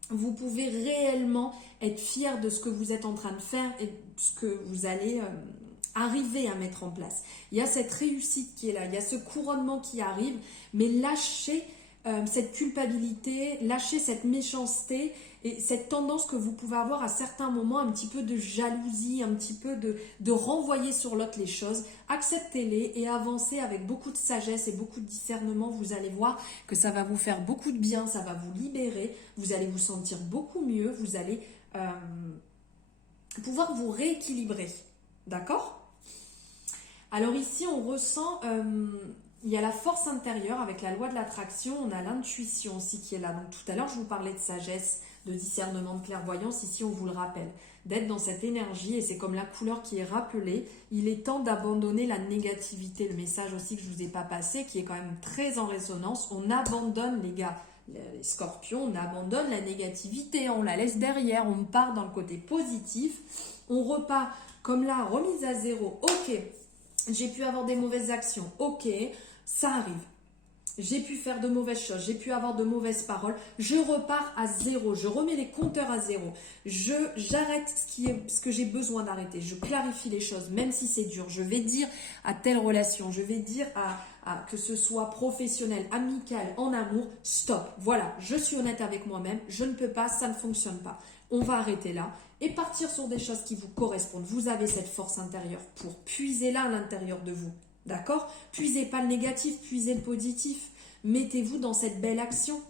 Vous pouvez réellement être fiers de ce que vous êtes en train de faire et de ce que vous allez arriver à mettre en place. Il y a cette réussite qui est là, il y a ce couronnement qui arrive, mais lâchez cette culpabilité, lâchez cette méchanceté et cette tendance que vous pouvez avoir à certains moments, un petit peu de jalousie, un petit peu de renvoyer sur l'autre les choses. Acceptez-les et avancez avec beaucoup de sagesse et beaucoup de discernement. Vous allez voir que ça va vous faire beaucoup de bien, ça va vous libérer, vous allez vous sentir beaucoup mieux, vous allez pouvoir vous rééquilibrer. D'accord ? Alors ici, on ressent... il y a la force intérieure avec la loi de l'attraction, on a l'intuition aussi qui est là. Donc tout à l'heure, je vous parlais de sagesse, de discernement, de clairvoyance. Ici, on vous le rappelle, d'être dans cette énergie et c'est comme la couleur qui est rappelée. Il est temps d'abandonner la négativité. Le message aussi que je ne vous ai pas passé, qui est quand même très en résonance. On abandonne, les gars, Les scorpions, on abandonne la négativité, on la laisse derrière, on part dans le côté positif, on repart comme là, remise à zéro. Ok, j'ai pu avoir des mauvaises actions, ok, ça arrive. J'ai pu faire de mauvaises choses, j'ai pu avoir de mauvaises paroles. Je repars à zéro, je remets les compteurs à zéro. J'arrête ce que j'ai besoin d'arrêter. Je clarifie les choses, même si c'est dur. Je vais dire à telle relation, je vais dire que ce soit professionnel, amical, en amour, stop. Voilà, je suis honnête avec moi-même, je ne peux pas, ça ne fonctionne pas. On va arrêter là et partir sur des choses qui vous correspondent. Vous avez cette force intérieure pour puiser là à l'intérieur de vous. D'accord? Puisez pas le négatif, puisez le positif. Mettez-vous dans cette belle action.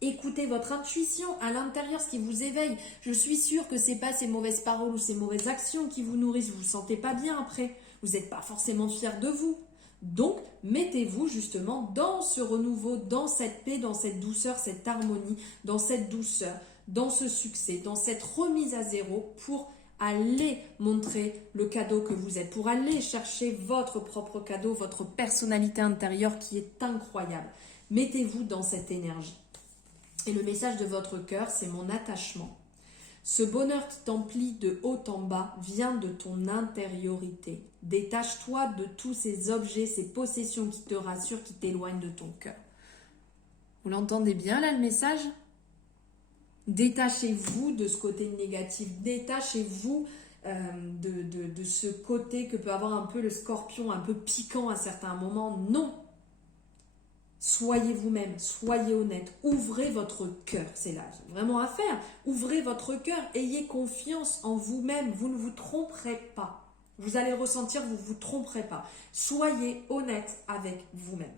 Écoutez votre intuition à l'intérieur, ce qui vous éveille. Je suis sûre que c'est pas ces mauvaises paroles ou ces mauvaises actions qui vous nourrissent. Vous vous sentez pas bien après. Vous n'êtes pas forcément fier de vous. Donc, mettez-vous justement dans ce renouveau, dans cette paix, dans cette douceur, cette harmonie, dans cette douceur, dans ce succès, dans cette remise à zéro pour aller montrer le cadeau que vous êtes, pour aller chercher votre propre cadeau, votre personnalité intérieure qui est incroyable. Mettez-vous dans cette énergie. Et le message de votre cœur, c'est mon attachement. Ce bonheur qui t'emplit de haut en bas vient de ton intériorité. Détache-toi de tous ces objets, ces possessions qui te rassurent, qui t'éloignent de ton cœur. Vous l'entendez bien là le message ? Détachez-vous de ce côté négatif, détachez-vous de ce côté que peut avoir un peu le scorpion, un peu piquant à certains moments. Non, soyez vous-même, soyez honnête, ouvrez votre cœur, c'est là vraiment à faire. Ouvrez votre cœur, ayez confiance en vous-même, vous ne vous tromperez pas. Vous allez ressentir, vous ne vous tromperez pas. Soyez honnête avec vous-même.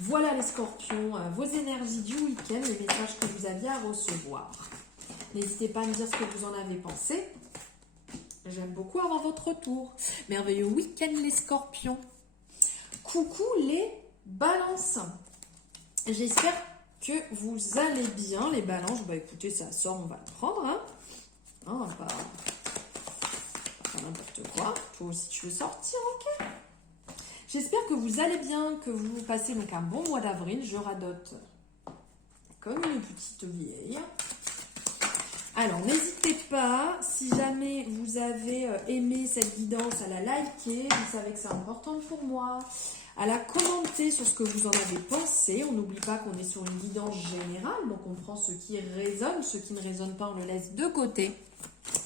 Voilà les scorpions, vos énergies du week-end, les messages que vous aviez à recevoir. N'hésitez pas à me dire ce que vous en avez pensé. J'aime beaucoup avoir votre retour. Merveilleux week-end les scorpions. Coucou les balances. J'espère que vous allez bien les balances. Bah écoutez, ça sort, on va le prendre. Hein. Non, on va pas n'importe quoi. Toi aussi tu veux sortir, ok. J'espère que vous allez bien, que vous passez donc un bon mois d'avril. Je radote comme une petite vieille. Alors, n'hésitez pas, si jamais vous avez aimé cette guidance, à la liker. Vous savez que c'est important pour moi. À la commenter sur ce que vous en avez pensé. On n'oublie pas qu'on est sur une guidance générale. Donc, on prend ce qui résonne. Ce qui ne résonne pas, on le laisse de côté.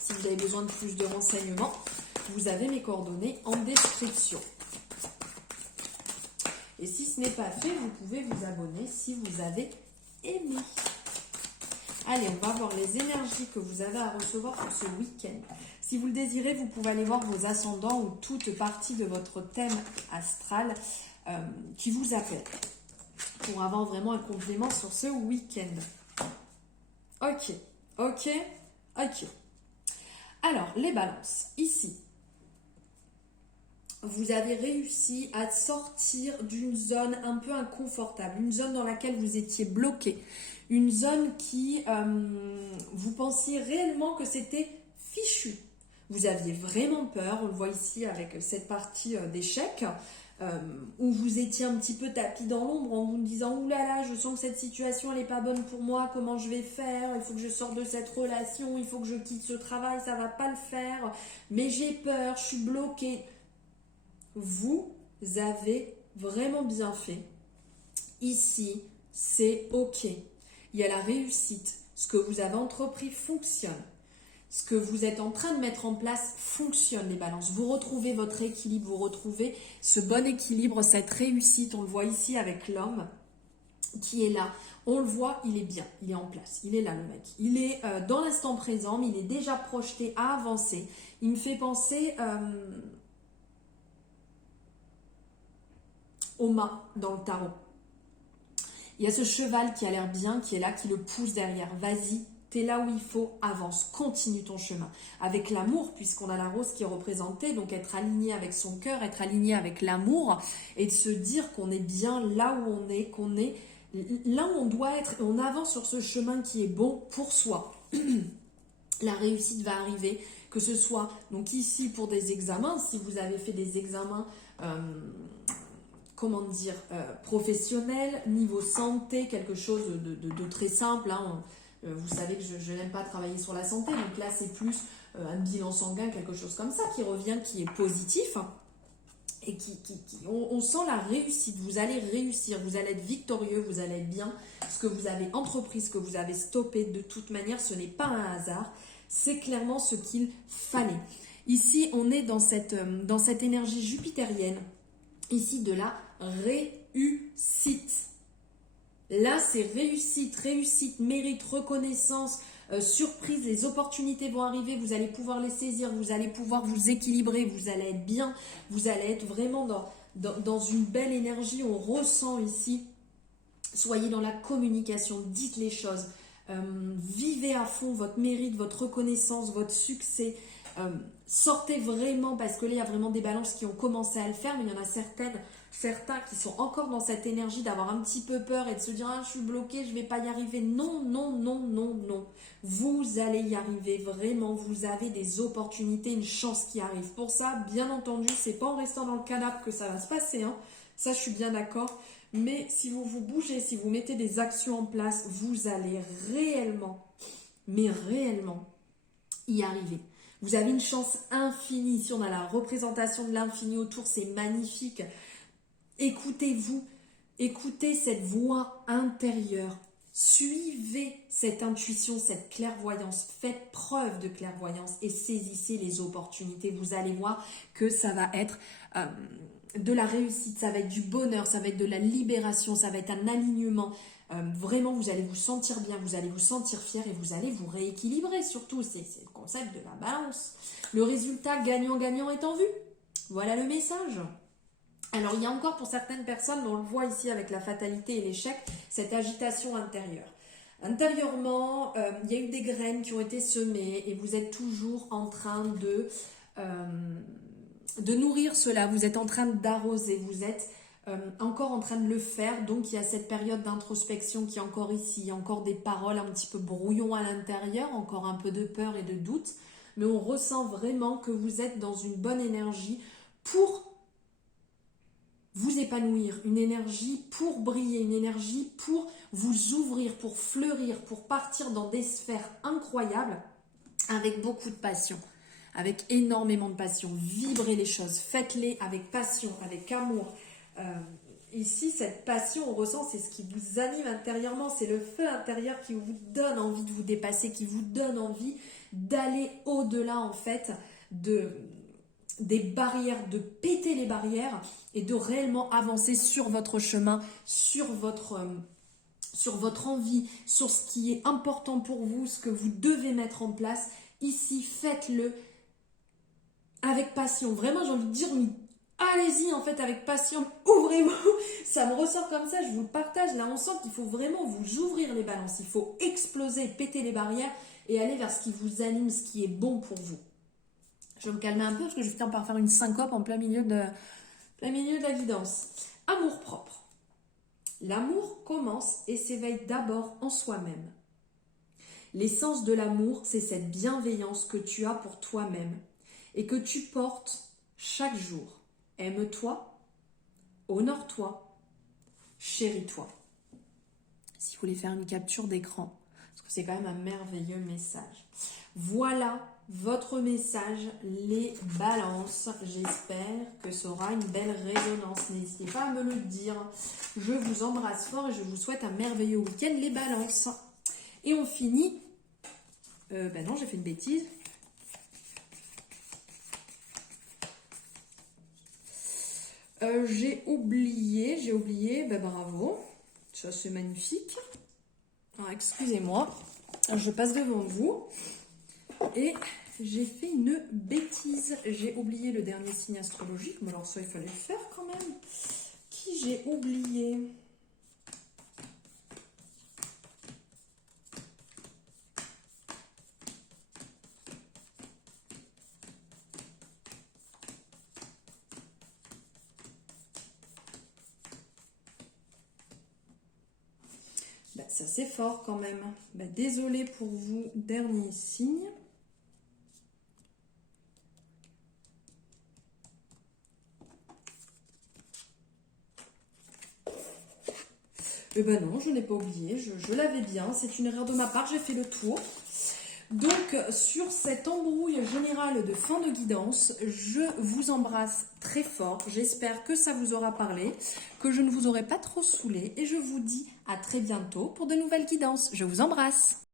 Si vous avez besoin de plus de renseignements, vous avez mes coordonnées en description. Et si ce n'est pas fait, vous pouvez vous abonner si vous avez aimé. Allez, on va voir les énergies que vous avez à recevoir pour ce week-end. Si vous le désirez, vous pouvez aller voir vos ascendants ou toute partie de votre thème astral qui vous appelle pour avoir vraiment un complément sur ce week-end. Ok. Alors, les balances, ici. Vous avez réussi à sortir d'une zone un peu inconfortable, une zone dans laquelle vous étiez bloqué, une zone qui, vous pensiez réellement que c'était fichu. Vous aviez vraiment peur, on le voit ici avec cette partie d'échec, où vous étiez un petit peu tapis dans l'ombre en vous disant « Ouh là là, je sens que cette situation elle n'est pas bonne pour moi, comment je vais faire? Il faut que je sorte de cette relation, il faut que je quitte ce travail, ça ne va pas le faire, mais j'ai peur, je suis bloquée. » Vous avez vraiment bien fait. Ici, c'est OK. Il y a la réussite. Ce que vous avez entrepris fonctionne. Ce que vous êtes en train de mettre en place fonctionne, les balances. Vous retrouvez votre équilibre, vous retrouvez ce bon équilibre, cette réussite. On le voit ici avec l'homme qui est là. On le voit, il est bien, il est en place. Il est là, le mec. Il est dans l'instant présent, mais il est déjà projeté à avancer. Il me fait penser... au mât dans le tarot. Il y a ce cheval qui a l'air bien, qui est là, qui le pousse derrière. Vas-y, t'es là où il faut, avance, continue ton chemin. Avec l'amour, puisqu'on a la rose qui est représentée, donc être aligné avec son cœur, être aligné avec l'amour, et de se dire qu'on est bien là où on est, qu'on est là où on doit être, et on avance sur ce chemin qui est bon pour soi. La réussite va arriver, que ce soit donc ici pour des examens, si vous avez fait des examens comment dire, professionnel, niveau santé, quelque chose de très simple. Hein. Vous savez que je n'aime pas travailler sur la santé, donc là c'est plus un bilan sanguin, quelque chose comme ça qui revient, qui est positif. Et on sent la réussite, vous allez réussir, vous allez être victorieux, vous allez être bien. Ce que vous avez entrepris, ce que vous avez stoppé, de toute manière, ce n'est pas un hasard, c'est clairement ce qu'il fallait. Ici, on est dans cette énergie jupitérienne, ici de la réussite. Là, c'est réussite, réussite, mérite, reconnaissance, surprise, les opportunités vont arriver, vous allez pouvoir les saisir, vous allez pouvoir vous équilibrer, vous allez être bien, vous allez être vraiment dans une belle énergie, on ressent ici. Soyez dans la communication, dites les choses, vivez à fond votre mérite, votre reconnaissance, votre succès, sortez vraiment, parce que là il y a vraiment des balances qui ont commencé à le faire, mais il y en a certains qui sont encore dans cette énergie d'avoir un petit peu peur et de se dire ah, je suis bloqué, je vais pas y arriver. Non, non, non, non, non. Vous allez y arriver vraiment, vous avez des opportunités, une chance qui arrive. Pour ça, bien entendu, c'est pas en restant dans le canapé que ça va se passer, hein. Ça je suis bien d'accord. Mais si vous vous bougez, si vous mettez des actions en place, vous allez réellement, mais réellement, y arriver. Vous avez une chance infinie. Ici, on a la représentation de l'infini autour, c'est magnifique. Écoutez-vous, écoutez cette voix intérieure. Suivez cette intuition, cette clairvoyance. Faites preuve de clairvoyance et saisissez les opportunités. Vous allez voir que ça va être de la réussite, ça va être du bonheur, ça va être de la libération, ça va être un alignement. Vraiment, vous allez vous sentir bien, vous allez vous sentir fier et vous allez vous rééquilibrer. Surtout, c'est le concept de la balance. Le résultat gagnant-gagnant est en vue. Voilà le message. Alors, il y a encore pour certaines personnes, mais on le voit ici avec la fatalité et l'échec, cette agitation intérieure. Intérieurement, il y a eu des graines qui ont été semées et vous êtes toujours en train de nourrir cela. Vous êtes en train d'arroser, vous êtes encore en train de le faire. Donc, il y a cette période d'introspection qui est encore ici. Il y a encore des paroles un petit peu brouillon à l'intérieur, encore un peu de peur et de doute. Mais on ressent vraiment que vous êtes dans une bonne énergie pour vous épanouir, une énergie pour briller, une énergie pour vous ouvrir, pour fleurir, pour partir dans des sphères incroyables avec beaucoup de passion, avec énormément de passion. Vibrez les choses, faites-les avec passion, avec amour. Ici, cette passion, on ressent, c'est ce qui vous anime intérieurement, c'est le feu intérieur qui vous donne envie de vous dépasser, qui vous donne envie d'aller au-delà en fait des barrières, de péter les barrières et de réellement avancer sur votre chemin, sur votre envie, sur ce qui est important pour vous, ce que vous devez mettre en place. Ici, faites-le avec passion. Vraiment, j'ai envie de dire, allez-y en fait avec passion, ouvrez-vous. Ça me ressort comme ça, je vous le partage. Là, on sent qu'il faut vraiment vous ouvrir les balances. Il faut exploser, péter les barrières et aller vers ce qui vous anime, ce qui est bon pour vous. Je vais me calmer un peu parce que je finis par faire une syncope en plein milieu de la guidance. Amour propre. L'amour commence et s'éveille d'abord en soi-même. L'essence de l'amour, c'est cette bienveillance que tu as pour toi-même et que tu portes chaque jour. Aime-toi, honore-toi, chéris-toi. Si vous voulez faire une capture d'écran, parce que c'est quand même un merveilleux message. Voilà votre message, les balances. J'espère que ça aura une belle résonance. N'hésitez pas à me le dire. Je vous embrasse fort et je vous souhaite un merveilleux week-end, les balances. Et on finit... ben non, j'ai fait une bêtise. J'ai oublié, ben bravo. Ça c'est magnifique. Alors excusez-moi, je passe devant vous. Et j'ai fait une bêtise. J'ai oublié le dernier signe astrologique. Mais alors ça, il fallait le faire quand même. Qui j'ai oublié? Ben, ça c'est fort quand même. Ben, désolée pour vous, dernier signe. Eh ben non, je n'ai pas oublié, je l'avais bien, c'est une erreur de ma part, j'ai fait le tour. Donc, sur cette embrouille générale de fin de guidance, je vous embrasse très fort. J'espère que ça vous aura parlé, que je ne vous aurai pas trop saoulé et je vous dis à très bientôt pour de nouvelles guidances. Je vous embrasse.